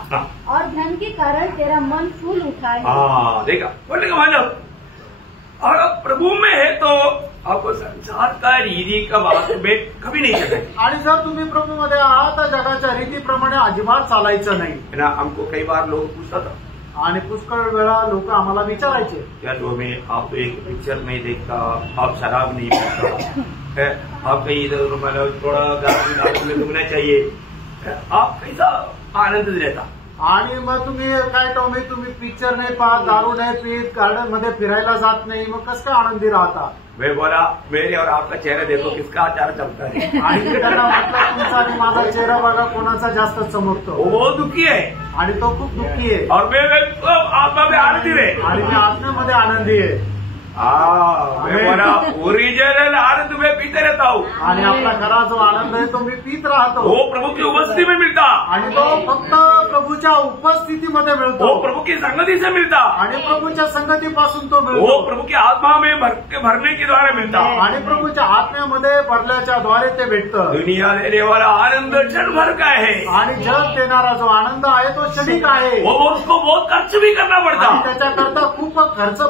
और धन के कारण तेरा मन फूल उठा है। देखा बोलने का मतलब अगर प्रभु में है तो आपको संसार का रीति का बात में कभी नहीं चलेगी। आणि जर तुम्ही प्रभूमध्ये आहात तर जगाच्या रीतीप्रमाणे अजिबात चालायचं नाही। है ना, हमको कई बार लोग पूछता था आणि पुष्कळ वेळा लोक आम्हाला विचारायचे, क्या तो हमें आप तो एक पिक्चर नहीं देखता, आप शराब नहीं पीता, आप कहीं इधर मतलब थोड़ा गार्डन में घूमना चाहिए, आप कैसा आनंद रहता। आणि मग तुम्ही काय टॉमी तुम्ही पिक्चर नाही पाहत, दारू नाही पीत, गार्डन मध्ये फिरायला जात नाही, मग कसं काय आनंदी राहता। मैं बोला मेरे और आपका चेहरा देखो किसका आचार चमकता है। आणि मी त्यांना म्हटलं तुमचा आणि माझा चेहरा बघा कोणाचा जास्त चमकतो। वो बहुत दुखी है आणि तो खूप दुःखी आहे और मैं आत्मा में आनंदी है आणि मी आत्म्यामध्ये आनंदी आहे। मैं बोला ओरिजिनल आनंद में पीते रहता हूँ आणि आपला खरा जो आनंद आहे तो मी पीत राहतो। वो प्रभु की उपस्थिति में मिलता आणि तो फक्त प्रभूच्या उपस्थितीमध्ये मिळतो, वो प्रभु की संगति से मिलता आणि प्रभूच्या संगतीपासून तो वो मिळतो, प्रभु की आत्मा में भरने के द्वारा मिलता। आणि प्रभूच्या आत्म्यामध्ये भरल्याच्या द्वारे ते भेटतं। दुनिया देने वाला आनंद क्षण भर का है आणि जग देणारा जो आनंद आहे तो क्षणिक आहे, वो उसको बहुत खर्च भी करना पड़ता आणि त्याच्याकरता खूप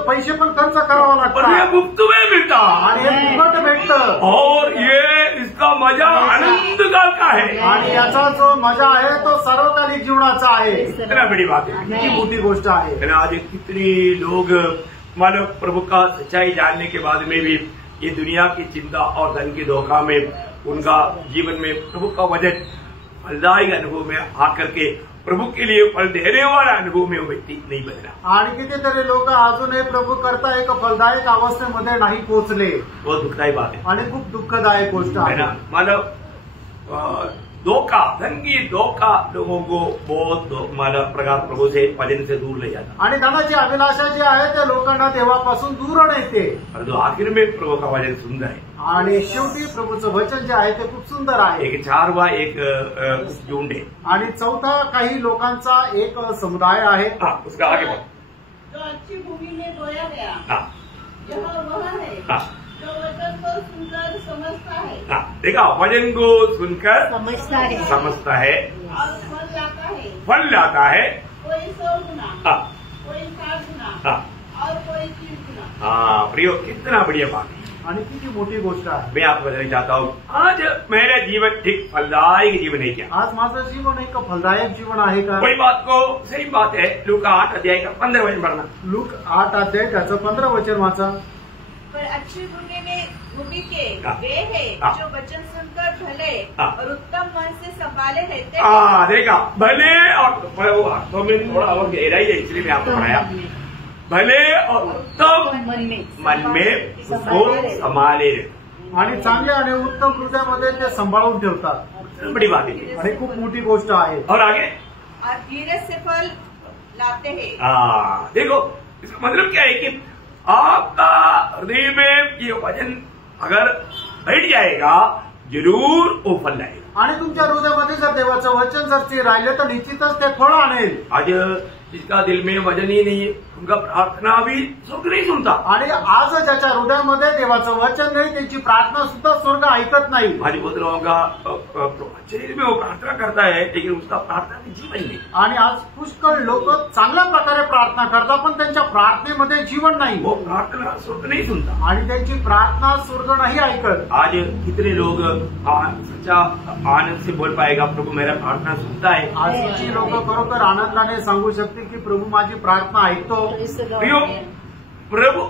पैसे पण खर्च करावा पर ये लागतात, मुफ्त में मिलता आणि हे फुकट भेटतं। और ये इसका मजा आनंद काल का है। आणि याचा जो मजा आहे तो सार्वकालिक जीवनाचा आहे। इतना बड़ी बात है, किती मोठी गोष्ट आहे। है ना। आज कितने लोग मानव प्रभु का सच्चाई जानने के बाद में भी ये दुनिया की चिंता और धन की धोखा में उनका जीवन में प्रभु का वचन फलदायी अनुभव में आकर के प्रभु के लिए फल देने वाला अनुभव में वो व्यक्ति नहीं बदला। आणि कितीतरी लोक अजूनही प्रभू करता एक फलदायक अवस्थेमध्ये नाही पोहोचले। बहुत दुखदायी बात है, आणि खूप दुःखदायक गोष्ट है आहे ना। मानव धोखा, धन की धोखा लोगों को बहुत मानव प्रकार प्रभु से वचन से दूर ले जाता। आणि धनाची अभिलाषा जी आहे त्या लोकांना देवापासून दूर नेते। और जो आखिर में प्रभु का वचन सुंदर है, आणि शेवटी प्रभूचं वचन जे आहे ते खूप सुंदर आहे। एक 4वां एक झुंड है, आणि चौथा काही लोकांचा एक समुदाय आहे। उसका आगे बढ़ो। जो अच्छी भूमि में बोया गया हाँ, यह वह है हाँ, जो वचन को सुनकर समझता है हाँ, देखा वचन को सुनकर समझता है और फल लाता है। फल लाता है। कोई 100 गुना, हाँ, कोई 60 गुना हाँ, और कोई 30 गुना। हाँ प्रियो, कितना बढ़िया बात है। आणि किती मोठी गोष्ट आहे। मैं आपको बताना चाहता हूँ आज मेरा जीवन ठीक फलदायी जीवन है क्या? आज माझं जीवन एक फलदायक जीवन आहे का? कोई बात को सही बात है। लूका 8 अध्याय का 15 वचन पढ़ना। लूक 8 अध्याय त्याचं 15 वचन वाचा। पर अच्छी भूमि के हाँ। वे है हाँ। जो वचन सुनकर भले हाँ। और उत्तम मन से संभाले रहते हैं। देखा भले और तो में थोड़ा और गहराई है इसलिए मैं आपको पढ़ाया। भले और उत्तम मन में उसको संभाले रहते। आणि चांगले आणि उत्तम हृदयामध्ये ते सांभाळून ठेवतात। बड़ी बात है आणि खूप मोठी गोष्ट आहे। और आगे और धीरज से फल लाते हैं। देखो इसका मतलब क्या है कि आपका हृदय में ये वचन अगर बैठ जाएगा जरूर वो फल लाएगा। आणि तुमच्या हृदयामध्ये जर देवाचं वचन जर ते राहिले तर निश्चितच ते फळ आणेल। आज जिसका दिल में वचन ही नहीं है उनका प्रार्थना भी स्वर्ग नहीं सुनता। आणि आज ज्याच्या हृदयामध्ये देवाचं वचन नाही त्यांची प्रार्थना सुद्धा स्वर्ग ऐकत नाही। आज बहुत लोगों का शरीर में वो प्रार्थना करता है लेकिन उसका प्रार्थना में जीवन नहीं। आणि आज पुष्कळ लोक चांगल्या प्रकारे प्रार्थना करतात पण त्यांच्या प्रार्थनेमध्ये जीवन नाही। वो प्रार्थना स्वर्ग नहीं सुनता आणि त्यांची प्रार्थना स्वर्ग नाही ऐकत। आज कितने लोग सच्चा आनंद से बोल पाएगा प्रभु मेरा प्रार्थना सुनता है। आज किती लोक खरोखर आनंदाने सांगू शकतील की प्रभू माझी प्रार्थना ऐकतो। प्रियो प्रभु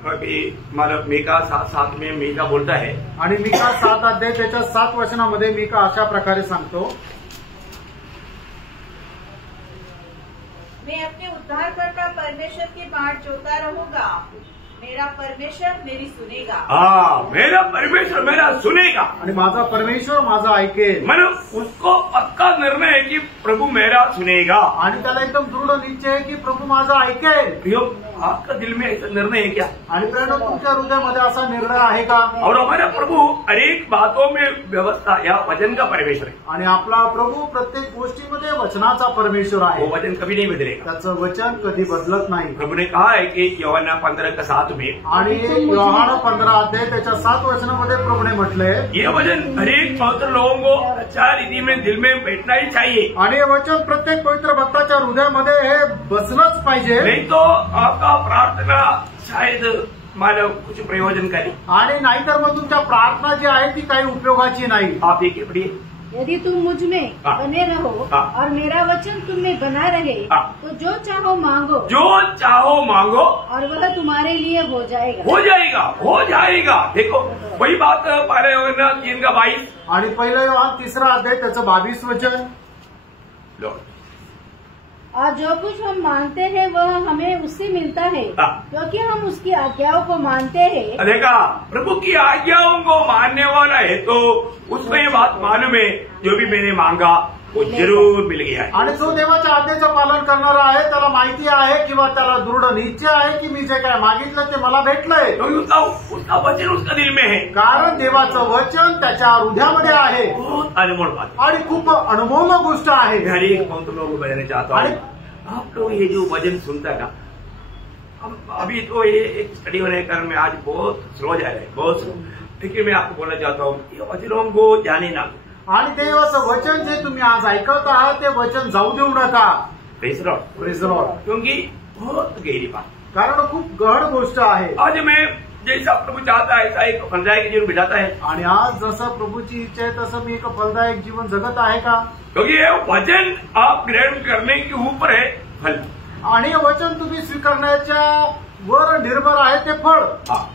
मतलब मीका 7:7 में मीका बोलता है। आणि मीका 7 अध्याय त्याच्या 7 वचनामध्ये मीका अशा प्रकारे सांगतो, मैं अपने उद्धारकर्ता परमेश्वर की बाट जोता रहूंगा। मेरा परमेश्वर मेरी सुनेगा। मेरा परमेश्वर मेरा सुनेगा आणि माझा परमेश्वर माझा ऐकेल। मतलब उसको पक्का निर्णय है कि प्रभु मेरा सुनेगा आणि त्याला एकदम दृढ निश्चय है कि प्रभु माझा ऐकेल। आपका दिल में ऐसा निर्णय है क्या? आणि प्रेरणा तुमच्या हृदयामध्ये असा निर्णय आहे का? और हमारा प्रभु हर एक बातों में व्यवस्था या वचन का परमेश्वर है। आणि आपला प्रभु प्रत्येक गोष्टीमध्ये वचनाचा परमेश्वर आहे। वो वचन कभी नहीं बदलेगा। त्याचं वचन कधी बदलत नाही। प्रभु ने कहा है कि यूहन्ना 15:7 में आणि यूहन्ना 15 अध्याय त्याच्या 7 वचनामध्ये प्रभुने म्हटले, ये वचन हर एक पवित्र लोगों को अच्छा रीति में दिल में बैठना ही चाहिए। आणि हे वचन प्रत्येक पवित्र भक्ताच्या हृदयामध्ये हे बसलंच पाहिजे। नहीं तो आपका प्रार्थना शायद मानव कुछ प्रयोजन करे। आणि नाहीतर मग तुमच्या प्रार्थना जी आहे ती काही उपयोगाची नाही। आप ये पढ़िए, यदि तुम मुझ में बने रहो और मेरा वचन तुम में बना रहे तो जो चाहो मांगो, जो चाहो मांगो और वह तुम्हारे लिए हो जाएगा। हो जाएगा, हो जाएगा। देखो वही बात पहले यूहन्ना 3:22 आणि पहिलं यूहन्ना 3 अध्याय त्याचं 22 वचन, और जो कुछ हम मांगते हैं वह हमें उससे मिलता है क्योंकि हम उसकी आज्ञाओं को मानते हैं। देखा, प्रभु की आज्ञाओं को मानने वाला है तो उसको ये बात मालूम है जो भी मैंने मांगा वो जरूर मिल गया है। आणि जो देवाच्या आज्ञेचं पालन करणारा आहे त्याला माहिती आहे किंवा त्याला दृढ निश्चय आहे की मी जे काय मागितलं ते मला भेटलंय। तो उसका वचन उसका दिल में है, कारण देवाचं वचन त्याच्या हृदयामध्ये आहे। बहुत अनमोल बात आणि खूप अनमोल गोष्ट आहे। हर एक पवित्र लोगों को बताना चाहता हूँ, आप लोग ये जो वचन सुनता है ना, हम अभी तो ये एक स्टडी होने के कारण में आज बहुत स्लो जा रहे हैं, बहुत स्लो। लेकिन मैं आपको बोलना चाहता हूँ ये वचनों को जाने ना, आणि देवाचं वचन जे तुम्ही आज ऐकत आहात ते वचन जाऊ देऊ नका। Praise Lord, praise Lord. क्योंकि बहुत गहरी बात, कारण खूप गहन गोष्ट आहे। आज मैं जैसा प्रभु चाहता है ऐसा एक फलदायक जीवन बिताता है। आणि आज जसं प्रभूची इच्छा आहे तसं मी एक फलदायक जीवन जगत आहे का? क्योंकि ये वचन आप ग्रहण करने के ऊपर है फल, आणि हे वचन तुम्ही स्वीकारण्याच्या वर निर्भर आहे ते फळ।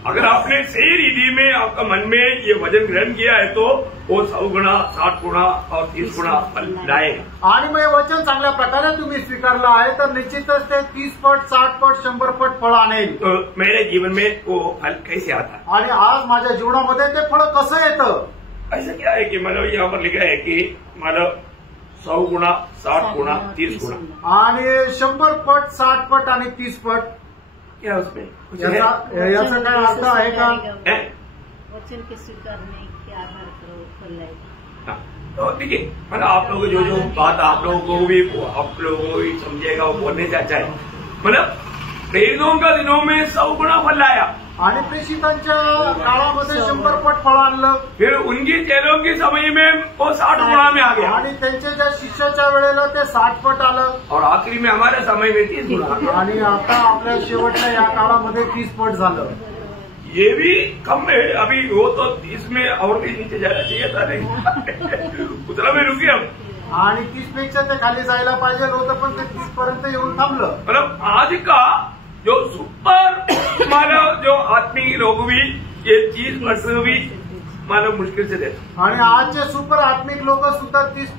अगर आपने सही रीति में आपका मन में ये वचन ग्रहण किया है तो वो 100 गुना 60 गुना और 30 गुना फल लाएगा। आणि मग हे वचन चांगल्या प्रकारे तुम्ही स्वीकारलं आहे तर निश्चितच ते 30 पट 60 पट 100 पट फळ आणेल। तो मेरे जीवन में वो फल कैसे आता है? आणि आज माझ्या जीवनामध्ये ते फळ कसं येतं? ऐसा क्या है कि मतलब यहाँ पर लिखा है कि मतलब 100 गुना 60 गुना 30 गुना आणि 100 पट 60 पट आणि 30 पट, क्या उसमें कुछ है? याचा काय अर्थ आहे का? है? वचन के स्वीकारने के आधार पर फल लाएगा। हाँ, तो देखिए मतलब आप लोग जो जो बात आप लोगों को भी समझेगा वो बोलने से अच्छा है। मतलब प्रेरितों का दिनों में 100 गुना फल लाया आणि प्रेषितांच्या काळामध्ये 100 पट फळ आणलं। फिर उनकी चेलों के समय में वो 60 गुना में आ गया आणि त्यांच्या ज्या शिष्याच्या वेळेला ते 60 पट आलं और आखिरी में हमारे समय में 30 गुना। आणि आता आपल्या शेवटच्या या काळामध्ये 30 पट झालं। ये भी कम है अभी, वो तो 30 में और भी नीचे जाना चाहिए था, नहीं उतना में रुके हम। आणि 30 पेक्षा ते खाली जायला पाहिजे होतं पण ते 30 पर्यंत येऊन थांबलं। मतलब आज का जो सुपर मानव जो आत्मिक लोग भी ये चीज भी मानव मुश्किल से देते। आणि आजचे सुपर आत्मिक लोक सुद्धा 30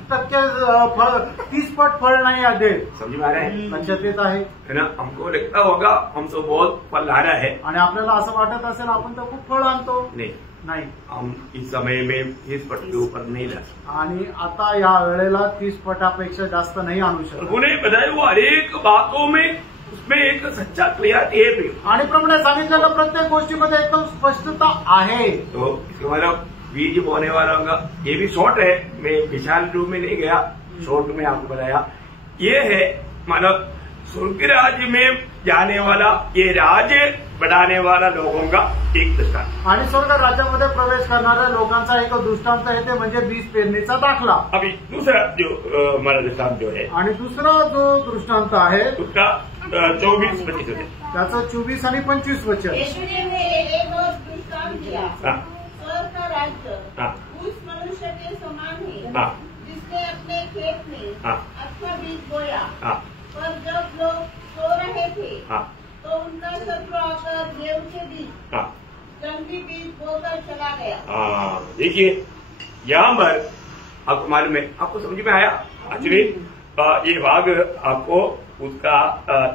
पट फळ नाही आले। समझ में आ रहा है? लक्षात येत आहे ना? हमको लगता होगा हम तो बहुत फल ला रहा है, आणि आपल्याला असं वाटत असेल आपण तर खूप फळ आणतो। नाही, हम इस समय में 30 पट के ऊपर नहीं ला सकते। आणि आता या वेळेला 30 पटापेक्षा जास्त नाही आणू शकत। प्रभु ने बताया वो हर एक बातों में उसमें एक सच्चा क्लियरिटी है भी। आणि प्रभूने सांगितलेलं प्रत्येक गोष्टीमध्ये एकदम स्पष्टता आहे। तो इसके मतलब बीज बोने वाला होगा, ये भी शॉर्ट है, मैं विशाल रूप में नहीं गया, शॉर्ट में आपको बताया। ये है मतलब स्वर्ग राज्य में जाने वाला, ये राज्य बढ़ाने वाला लोगों का एक दृष्टांत। आणि स्वर्ग राज्यामध्ये प्रवेश करणाऱ्या लोकांचा एक दृष्टांत आहे ते म्हणजे बीज पेरणीचा दाखला। अभी दूसरा जो हमारा दृष्टांत जो है, आणि दुसरा जो दृष्टांत आहे उसका 24-25 है, त्याचं 24 आणि 25 वचन। यीशु ने एक और दृष्टांत दिया, स्वर्ग का राज्य उस मनुष्य के समान है जिसने अपने खेत में अच्छा बीज बोया, पर जब लोग सो रहे थे तो उनका शत्रु आकर गेहूं के बीज जंगली बीज बोकर चला गया। देखिए यहाँ पर आपको मालूम है, आपको समझ में आया? एक्चुअली ये भाग आपको उसका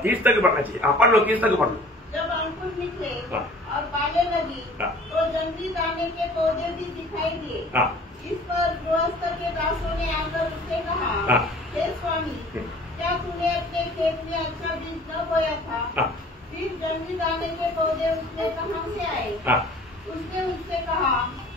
30 तक पढ़ना चाहिए। आप पढ़ लो, 30 तक पढ़ लो। जब अंकुर निकले हाँ। और बालें लगी हाँ। तो जंगली दाने के पौधे भी दिखाई दिए। हाँ। इस पर गृहस्थ के दासों ने आकर उससे कहा, हाँ। हे स्वामी, क्या तूने अपने खेत में अच्छा बीज न बोया था? हाँ। फिर जंगली दाने के पौधे उसमें कहाँ से आए? हाँ। उसने उससे कहा,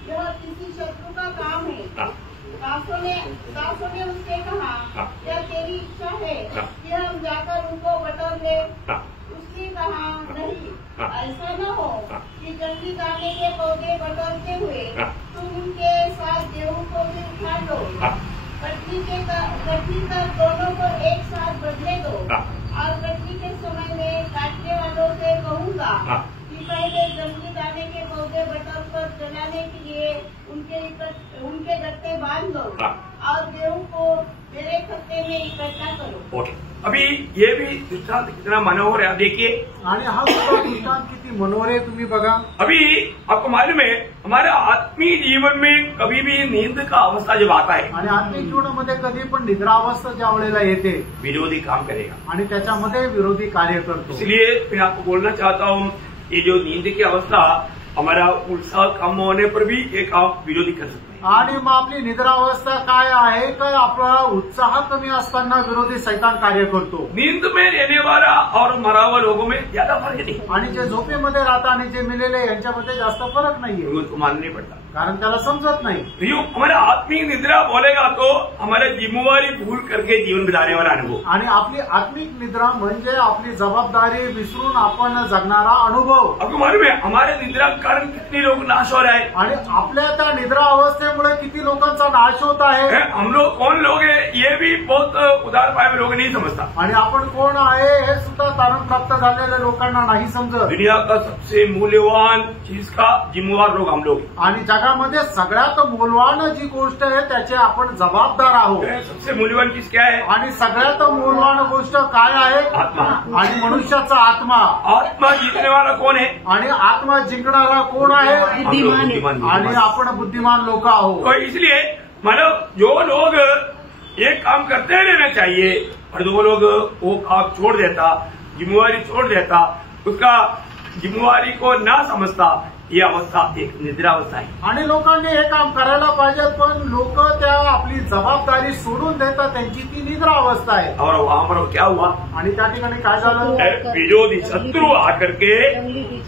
यह किसी शत्रु का काम है। हाँ। दासों ने उससे कहा, हाँ। क्या तेरी इच्छा है हाँ। कि हम जाकर उनको बटोर ले? हाँ। उसने कहा, नहीं, हाँ। ऐसा न हो हाँ। कि जंगली दाने के पौधे बटोरते हुए हाँ। तुम उनके साथ गेहूं को भी उठा लो। हाँ। कटनी कर दोनों को एक साथ बदले दो। हाँ। और कटनी के समय में काटने वालों से कहूँगा हाँ। कि पहले जंगली दाने के पौधे बटोर कर जलाने के लिए उनके गट्टे बांध दो। हाँ। और गेहूं को मेरे खत्ते में इकट्ठा करो। ओके, अभी ये भी दृष्टांत कितना मनोहर है, आप देखिए। आणि हा सुद्धा दृष्टांत किती मनोहर आहे, तुम्ही बघा। अभी आपको मालूम है, हमारे आत्मीय जीवन में कभी भी नींद का अवस्था जब आता है, आणि आत्मिक जीवनामध्ये कधी पण निद्रा अवस्था ज्या वेळेला येते विरोधी काम करेगा। आणि त्याच्यामध्ये विरोधी कार्य करतो। इसलिए मैं आपको बोलना चाहता हूँ, ये जो नींद की अवस्था, हमारा उत्साह कम होने पर भी एक आप विरोधी कर सकते हैं। आणि मग आपली निद्रावस्था काय आहे, तर आपला उत्साह कमी असताना विरोधी शैतान कार्य करतो। नींद में रहने वाला और मरा हुआ लोगों में ज्यादा फर्क नहीं, आणि जे झोपेमध्ये राहतात आणि जे मेलेले यांच्यामध्ये जास्त फरक नाहीये, उसको मानना नहीं पड़ता। कारण त्याला समजत नाही। तो यूँ हमारा आत्मिक निद्रा बोलेगा तो हमारा जिम्मेवारी भूल करके जीवन बिताने वाला अनुभव, आणि आपली आत्मिक निद्रा म्हणजे आपली जबाबदारी विसरून आपण जगणारा अनुभव। आपको मालूम है हमारे निद्रा के कारण कितने लोग नाश हो रहे हैं। आणि आपल्या त्या निद्रा अवस्थेमुळे किती लोकांचा नाश होत आहे। हम लोग कौन लोग हैं, ये भी बहुत उदार पाए हुए लोग नहीं समझता। आणि आपण कोण आहे हे सुद्धा तारण प्राप्त झालेल्या लोकांना नाही समजत। दुनिया का सबसे मूल्यवान चीज का जिम्मेवार लोग हम लोग हैं। आणि जगामध्ये सगळ्यात मूल्यवान जी गोष्ट आहे त्याचे आपण जबाबदार आहोत। सबसे मूल्यवान चीज क्या है? आणि सगळ्यात मूल्यवान गोष्ट काय आहे? आत्मा। आणि मनुष्याचा आत्मा। आत्मा जीतने वाला कौन है? आणि आत्मा जिंकणारा कोण आहे? हम लोग बुद्धिमान। आणि आपण बुद्धिमान लोक आहोत। तो इसलिए मतलब जो लोग एक काम करते रहना चाहिए और जो लोग वो काम छोड़ देता, जिम्मेवारी छोड़ देता, उसका जिम्मेवारी को ना समझता, ही अवस्था एक निद्रा अवस्था है। आणि लोकांनी हे काम करायला पाहिजे, पण लोक त्या आपली जबाबदारी सोडून देतात, त्यांची ती निद्रा अवस्था आहे। और वहां पर क्या हुआ? आणि त्या ठिकाणी काय झालं? विरोधी शत्रु आकर के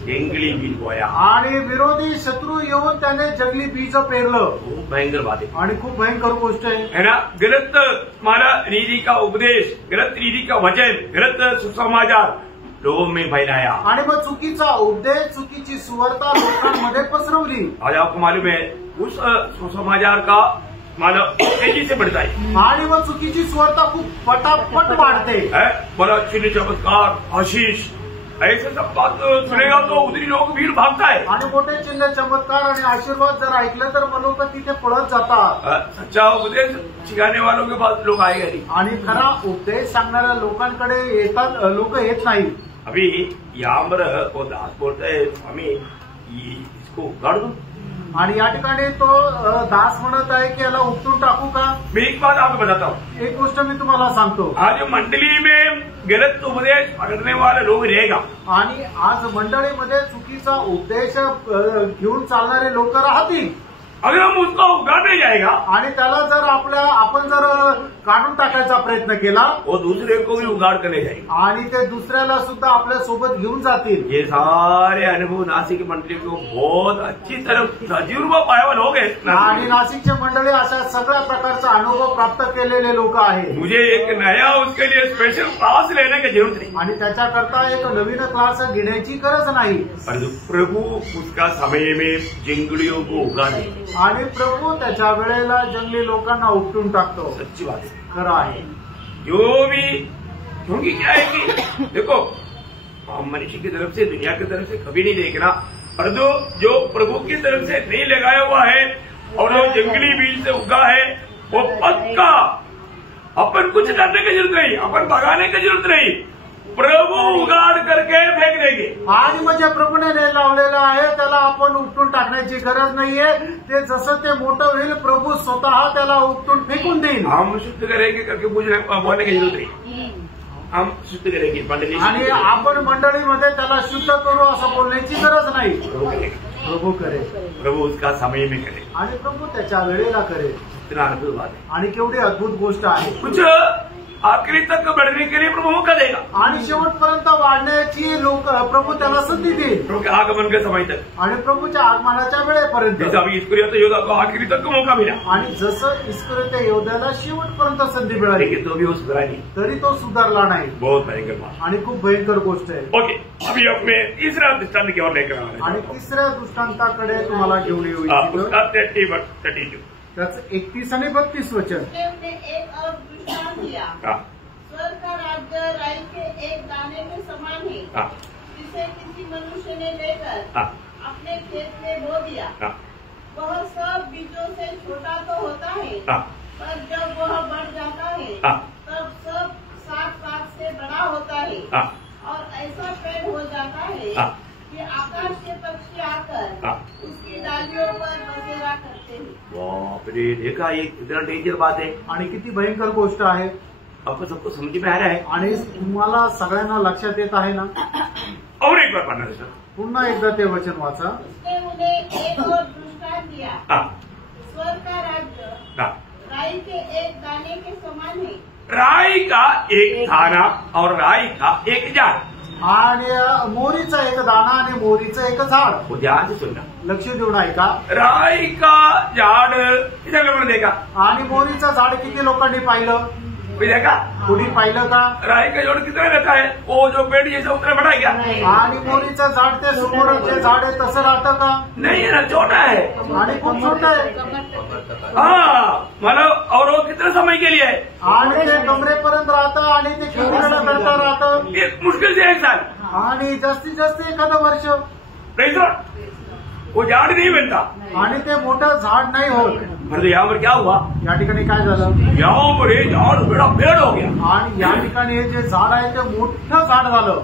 जंगली बीज बोया। आणि विरोधी शत्रू येऊन त्याने जंगली बीज पेरलं। खूप भयंकर बात है, आणि खूप भयंकर गोष्ट है ना? गलत हमारा नीति का उपदेश, गलत नीति का वचन, गलत सुसमाचार लोगों में फैलाया। आणि मग चुकीचा उपदेश, चुकीची सुवार्ता लोकांमध्ये पसरवली। आज आपको मालूम है उस सुसमाचार का मतलब तेजी से बढ़ता है। आणि मग चुकीची सुवार्ता खूप पटापट वाढते। बड़ा चिन्ह चमत्कार, आशीष, ऐसे सब बात सुनेगा तो उधरी लोग भीड़ भागता है। आणि मोठे चिन्ह चमत्कार आणि आशीर्वाद जर ऐकलं तर मग लोक तिथे पळत जातात। सच्चा उपदेश सिखाने वालों के पास लोग आएगा नहीं। आणि खरा उपदेश सांगणाऱ्या लोकांकडे येतात लोक येत नाही। अभी यहाँ पर वो दास बोलता है, स्वामी इसको उगाड़ दो। आणि या ठिकाणी तो दास म्हणत आहे की याला उपटून टाकू का? मैं एक बात आपको बताता हूँ, एक गोष्ट मी तुम्हाला सांगतो। आज मंडली में गलत उपदेश पकड़ने वाले लोग रहेगा। आणि आज मंडळीमध्ये चुकीचा उपदेश घेऊन चालणारे लोक राहतील। अगर हम उसको उगाड़ने जाएगा आणि त्याला जर आपण जर काढून टाकायचा प्रयत्न केला, वो दूसरे को भी उगाड़ करने जाएगा आणि ते दुसऱ्याला सुद्धा आपल्या सोबत घेऊन जातील। ये सारे अनुभव नासिक मंडली को बहुत अच्छी तरह तजुर्बा पाया हुआ लोग हैं। आणि नाशिकचे मंडळी अशा सगळ्या प्रकारचा अनुभव प्राप्त केलेले लोक आहेत। मुझे एक नया उसके लिए स्पेशल क्लास लेने की जरूरत नहीं, आणि त्याच्याकरता एक नवीन क्लास घेण्याची गरज नाही। प्रभु उसका समय में जंगलियों को उगाड़े। आणि प्रभू त्याच्या वेळेला जंगली लोकांना उपटून टाकतो। सच्ची बात है, खरं आहे। जो भी, क्योंकि क्या है कि देखो हम मनुष्य की तरफ से, दुनिया की तरफ से कभी नहीं देखना, और जो प्रभु की तरफ से नहीं लगाया हुआ है और जो जंगली बीज से उगा है वो पक्का, अपन कुछ करने की जरूरत नहीं, अपन भगाने की जरूरत नहीं, प्रभु उगाड़ करके फेंक देंगे। आणि म्हणजे प्रभूने लावलेलं आहे त्याला आपण उपटून टाकण्याची गरज नाहीये। ते जसं ते मोठं होईल प्रभू स्वतः त्याला उपटून फेकून देईल। हम शुद्ध करेंगे करके बोलने की जरूरत नहीं। हम शुद्ध करेंगे मंडली आणि आपण मंडळीमध्ये त्याला शुद्ध करू असं बोलण्याची गरज नाही. प्रभू करे, प्रभु उसका समय में करे आणि प्रभू त्याच्या वेळेला करे. इतना अद्भुत बात है. आणि केवढी अद्भुत गोष्ट आहे. कुछ आखिरी तक बढ़ने के लिए प्रभु मौका देगा. आणि शेवटपर्यंत वाढण्याची लोक प्रभू त्याला संधी देईल. प्रभु के आगमन के समय तक आणि प्रभूच्या आगमनाच्या वेळेपर्यंत. जैसा अभी इस्करियोत योद्धा को आखिरी तक का मौका मिला. आणि जसं इस्करियोत योद्ध्याला शेवटपर्यंत संधी मिळाली, लेकिन तो भी वो सुधरा नहीं. तरी तो सुधारला नाही. बहुत भयंकर बात. आणि खूप भयंकर गोष्ट आहे. ओके, अभी अपने तीसरा दृष्टांत की ओर लेकर आ रहे हैं. आणि तिसऱ्या दृष्टांताकडे तुम्हाला घेऊन येऊ इच्छितो. उसका 32 त्याचं 31 आणि 32 वचन. उसने एक और दृष्टांत दिया. स्वर्ग का राज्य राई के एक दाने के समान है, जिसे किसी मनुष्य ने लेकर अपने खेत में बो दिया. वह सब बीजों से छोटा तो होता है, पर जब वह बढ़ जाता है तब सब साथ से बड़ा होता है और ऐसा पेड़ हो जाता है कि आकाश के पक्षी आकर उसकी डालियों पर बसेरा करते हैं. बाप रे, देखा ये कितना डेंजर बात है. आणि किती भयंकर गोष्ट आहे. आपको सबको समझ में आ रहा है. आणि तुम्हाला सगळ्यांना लक्षात येत आहे ना. और एक बार पढ़ना है सर. पुन्हा एकदा ते वचन वाचा. उसने उन्हें एक और दृष्टांत दिया. स्वर्ग का राज्य राई के एक दाने के समान है. राई का एक दाना और राई का एक झाड़. आणि मोरीचा एक दाना आणि मोरीचं एक झाड. वो ध्यान से सुनना. लक्ष देऊन ऐका. राई का झाड़ कितने लोगों ने देखा. आणि मोरीचं झाड किती लोकांनी पाहिलं. कोई देखा. कुणी पाहिलं का. राई का झाड़ कितना रहता है. वो जो पेड़ जैसे उतना बड़ा गया. आणि मोरीचं झाड ते समोर जे झाड आहे तसं राहतं का. नहीं है ना, छोटा है. आणि खूप छोटं आहे. हाँ, मतलब और वो कितने समय के लिए है. आणि ते कमरेपर्यंत राहतं आणि ते कितीला करता राहतं. एक मुश्किल से 1 साल. आणि जास्तीत जास्त एखादं वर्ष. नहीं सर, वो झाड़ नहीं बनता. आणि ते मोठं झाड नाही होत. मतलब यहाँ पर क्या हुआ. या ठिकाणी काय झालं. यहाँ पर एक झाड़ बड़ा पेड़ हो गया. आणि या ठिकाणी हे जे झाड आहे ते मोठं झाड झालं.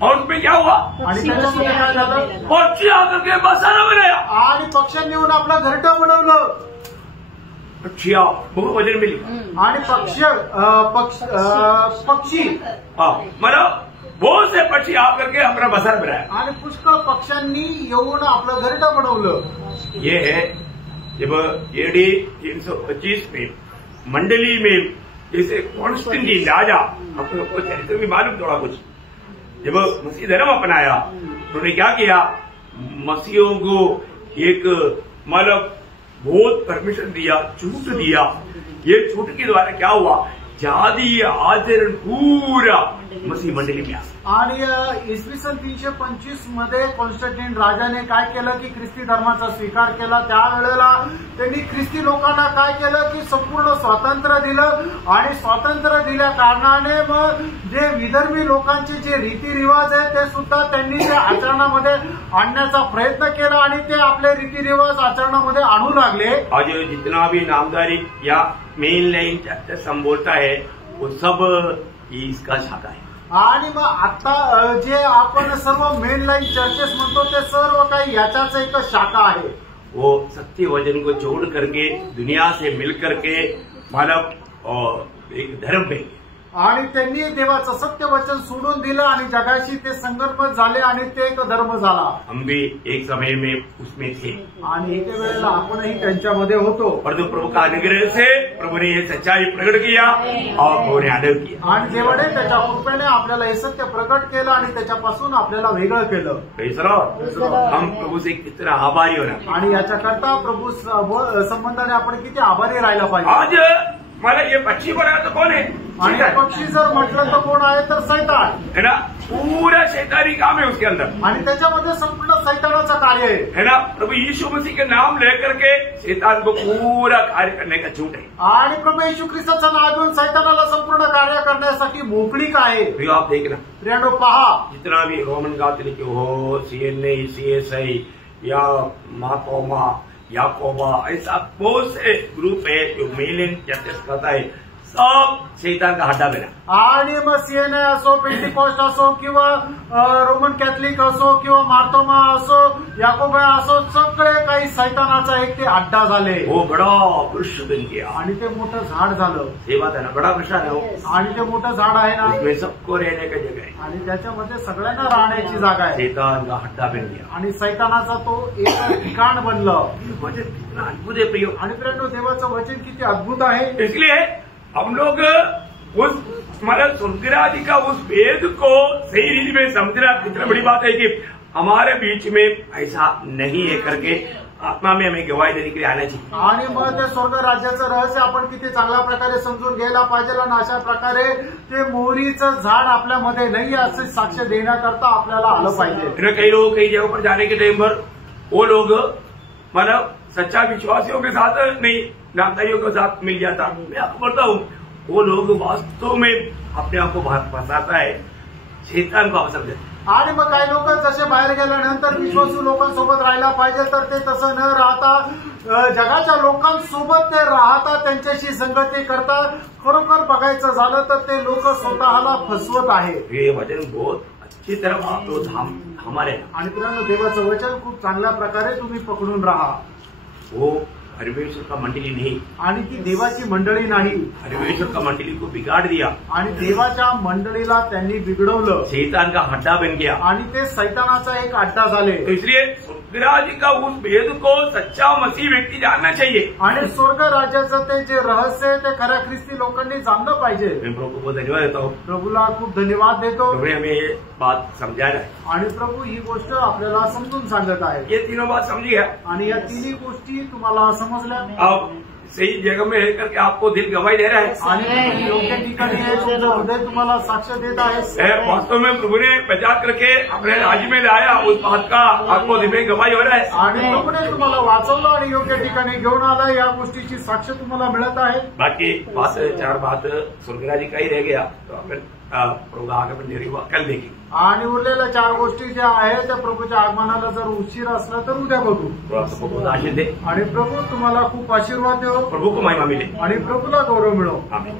और उसमें क्या हुआ. आणि त्याच्यामध्ये काय झालं. पक्षी आकर के बसाना बनाया. आणि पक्ष्यांनी येऊन आपलं घरटं बनवलं. पक्षी बहुत वजन मिली. आणि पक्षी मतलब बहुत से पक्षी आकर के अपना बसर बनाया. आणि पुष्कळ पक्ष्यांनी येऊन आपलं घरटं बनवलं. ये है जब AD 325 में मंडली में जैसे कॉन्स्टेंटाइन राजा, आपको चरित्र भी मालूम थोड़ा कुछ, जब मसीह धर्म अपनाया उन्होंने क्या किया. मसीहों को एक मतलब बहुत परमिशन दिया, छूट दिया. ये छूट के द्वारा क्या हुआ. जातीय आचरण पूरा मसीह मंडली में. आणि इसवी सन 325 मध्ये कॉन्स्टंटाइन राजाने काय केलं की ख्रिस्ती धर्माचा स्वीकार केला. त्यावेळेला त्यांनी ख्रिस्ती लोकांना काय केलं की संपूर्ण स्वातंत्र्य दिलं. आणि स्वातंत्र्य दिल्या कारणाने मग जे विधर्मी लोकांचे जे रीतिरिवाज आहे ते सुद्धा त्यांनी ते आचरणामध्ये आणण्याचा प्रयत्न केला. आणि ते आपले रीतिरिवाज आचरणामध्ये आणू लागले. आज जितना भी नामदारी या मेन लाइन चर्च संबोधता है वो सब इसका शाखा है. आणि मग आता जे आपण सर्व मेन लाईन चर्चेस म्हणतो ते सर्व काही याच्याच एक शाखा आहे. वो सत्य वचन को छोड़ करके दुनिया से मिल करके मानव एक धर्म पे. आणि त्यांनी देवाचं सत्य वचन सोडून दिलं आणि जगाशी ते संगनमत झाले आणि ते एक धर्म झाला. हम भी एक समय में उसमें थे. आणि एके वेळेला आपणही त्यांच्यामध्ये होतो. परंतु प्रभु का अनुग्रह से प्रभु ने ये सच्चाई प्रकट किया और प्रभु ने आदर किया. आणि देवाने त्याच्या कृपेने आपल्याला हे सत्य प्रकट केलं आणि त्याच्यापासून आपल्याला वेगळं केलं. हम प्रभु से कितना आभारी होना. आणि याच्याकरता प्रभू संबंधाने आपण किती आभारी राहायला पाहिजे. आज मला ये पक्षी बनाया तो कौन है. आणि पक्षी जर म्हटलं तर कोण आहे तर सैतान है ना. पूरा शैतानी काम है उसके अंदर. आणि त्याच्यामध्ये संपूर्ण सैतानाचं कार्य है ना. प्रभु यीशु मसीह के नाम लेकर के शैतान को पूरा कार्य करने का छूट है. आणि प्रभू येशू ख्रिस्ताचं नाव घेऊन सैतानाला संपूर्ण कार्य करण्यासाठी मोकळीक आहे. आप देखना प्रियानो पहा. जितना भी रोमन कैथोलिक हो, CNA, CSI या मार्तोमा, याकोबा, ऐसा बहुत से ग्रुप है जो मेल इन चर्चेस करता है. सब शैतान का हड्डा बना। आणि मग सीएनए असो, पेंटिकॉस्ट असो किंवा रोमन कॅथलिक असो किंवा मार्तोमा असो, याकोबाय असो, सगळे काही सैतानाचा एक ते अड्डा झाले। वो बड़ा वृक्ष बन गया आणि ते मोठं झाड झालं। हे बात है ना, बड़ा वृक्ष है वो, आणि ते मोठं झाड आहे ना, इसमें सबको रहने का जगह है आणि त्याच्यामध्ये सगळ्यांना राहण्याची जागा आहे। शैतान का हड्डा बन गया आणि सैतानाचा तो एक ठिकाण बनलं। वचन कितना अद्भुत है प्रियो। आणि प्रियो, देवाचं वचन किती अद्भुत आहे। इसलिए हम लोग उस मतलब स्वर्गराज का उस वेद को सही रीति में समझना कितना बड़ी बात है कि हमारे बीच में ऐसा नहीं है करके आत्मा में हमें गवाही देने के लिए आना चाहिए। आणि मग ते स्वर्ग राज्याचं रहस्य आपण किती चांगल्या प्रकारे समजून घ्यायला पाहिजे आणि अशा प्रकारे ते मोहरीचं झाड आपल्यामध्ये नाही असं साक्ष देण्याकरता आपल्याला आलं पाहिजे। कई लोग कई जगहों पर जाने के टाइम पर वो लोग मतलब सच्चा विश्वासियों के साथ नहीं, नामधारियों के साथ मिल जाता। मैं आपको बताता हूँ, वो लोग वास्तव में अपने आप को फंसाता है, शैतान को अवसर देता है। आणि मग काही लोक जसे बाहेर गेल्यानंतर विश्वासू लोकांसोबत राहायला पाहिजे, तर ते तसं न राहता जगाच्या लोकांसोबत ते राहतात, त्यांच्याशी संगती करतात। खरोखर बघायचं झालं तर ते लोक स्वतःला फसवत आहे। हे वचन बहुत अच्छी तरह आप लोग हमारे आणि मित्रांनो, देवाचं वचन खूप चांगल्या प्रकारे तुम्ही पकडून राहा। वो परमेश्वर का मंडली नहीं, आणि ती देवाची मंडळी नाही। परमेश्वर का मंडली को बिगाड़ दिया आणि देवाच्या मंडळीला त्यांनी बिघडवलं। शैतान का हड्डा बन गया आणि ते सैतानाचा एक अड्डा झाले। तो इसलिए स्वर्गराज का उस वेद को सच्चा मसीह व्यक्ति जानना चाहिए। आणि स्वर्ग राज्याचं ते जे रहस्य आहे ते खऱ्या ख्रिस्ती लोकांनी जाणलं पाहिजे। मैं प्रभु को धन्यवाद देता हूँ, प्रभूला खूप धन्यवाद देतो। प्रभु ने हमें ये बात समझा रहा है। आणि प्रभू ही गोष्ट आपल्याला समजून सांगत आहे। ये तीनों बात समझी है। आणि या तिन्ही गोष्टी तुम्हाला समजल्या। अब सही जगह में रह करके आपको दिल गवाही दे रहा है। आणि योग्य ठिकाणी आहे, तुमचं हृदय तुम्हाला साक्ष देत आहे। वास्तव में प्रभु ने बचा करके अपने राज्य में लाया, उस बात का आपको दिल में गवाही हो रहा है। आणि प्रभूने तुम्हाला वाचवलं आणि योग्य ठिकाणी घेऊन आला, या गोष्टीची साक्ष तुम्हाला मिळत आहे। बाकी बात 4 बात स्वर्गराज का ही रह गया, तो अपन प्रभु आगमन देरी हुआ कल देखेंगे। आणि उरलेल्या 4 गोष्टी ज्या आहेत त्या प्रभूच्या आगमनाला जर उशीर असला तर उद्या बघू। प्रभु आपको बहुत आशीष दे, आणि प्रभू तुम्हाला खूप आशीर्वाद देव, प्रभु को महिमा मिले। आणि प्रभूला गौरव मिळो। आमीन।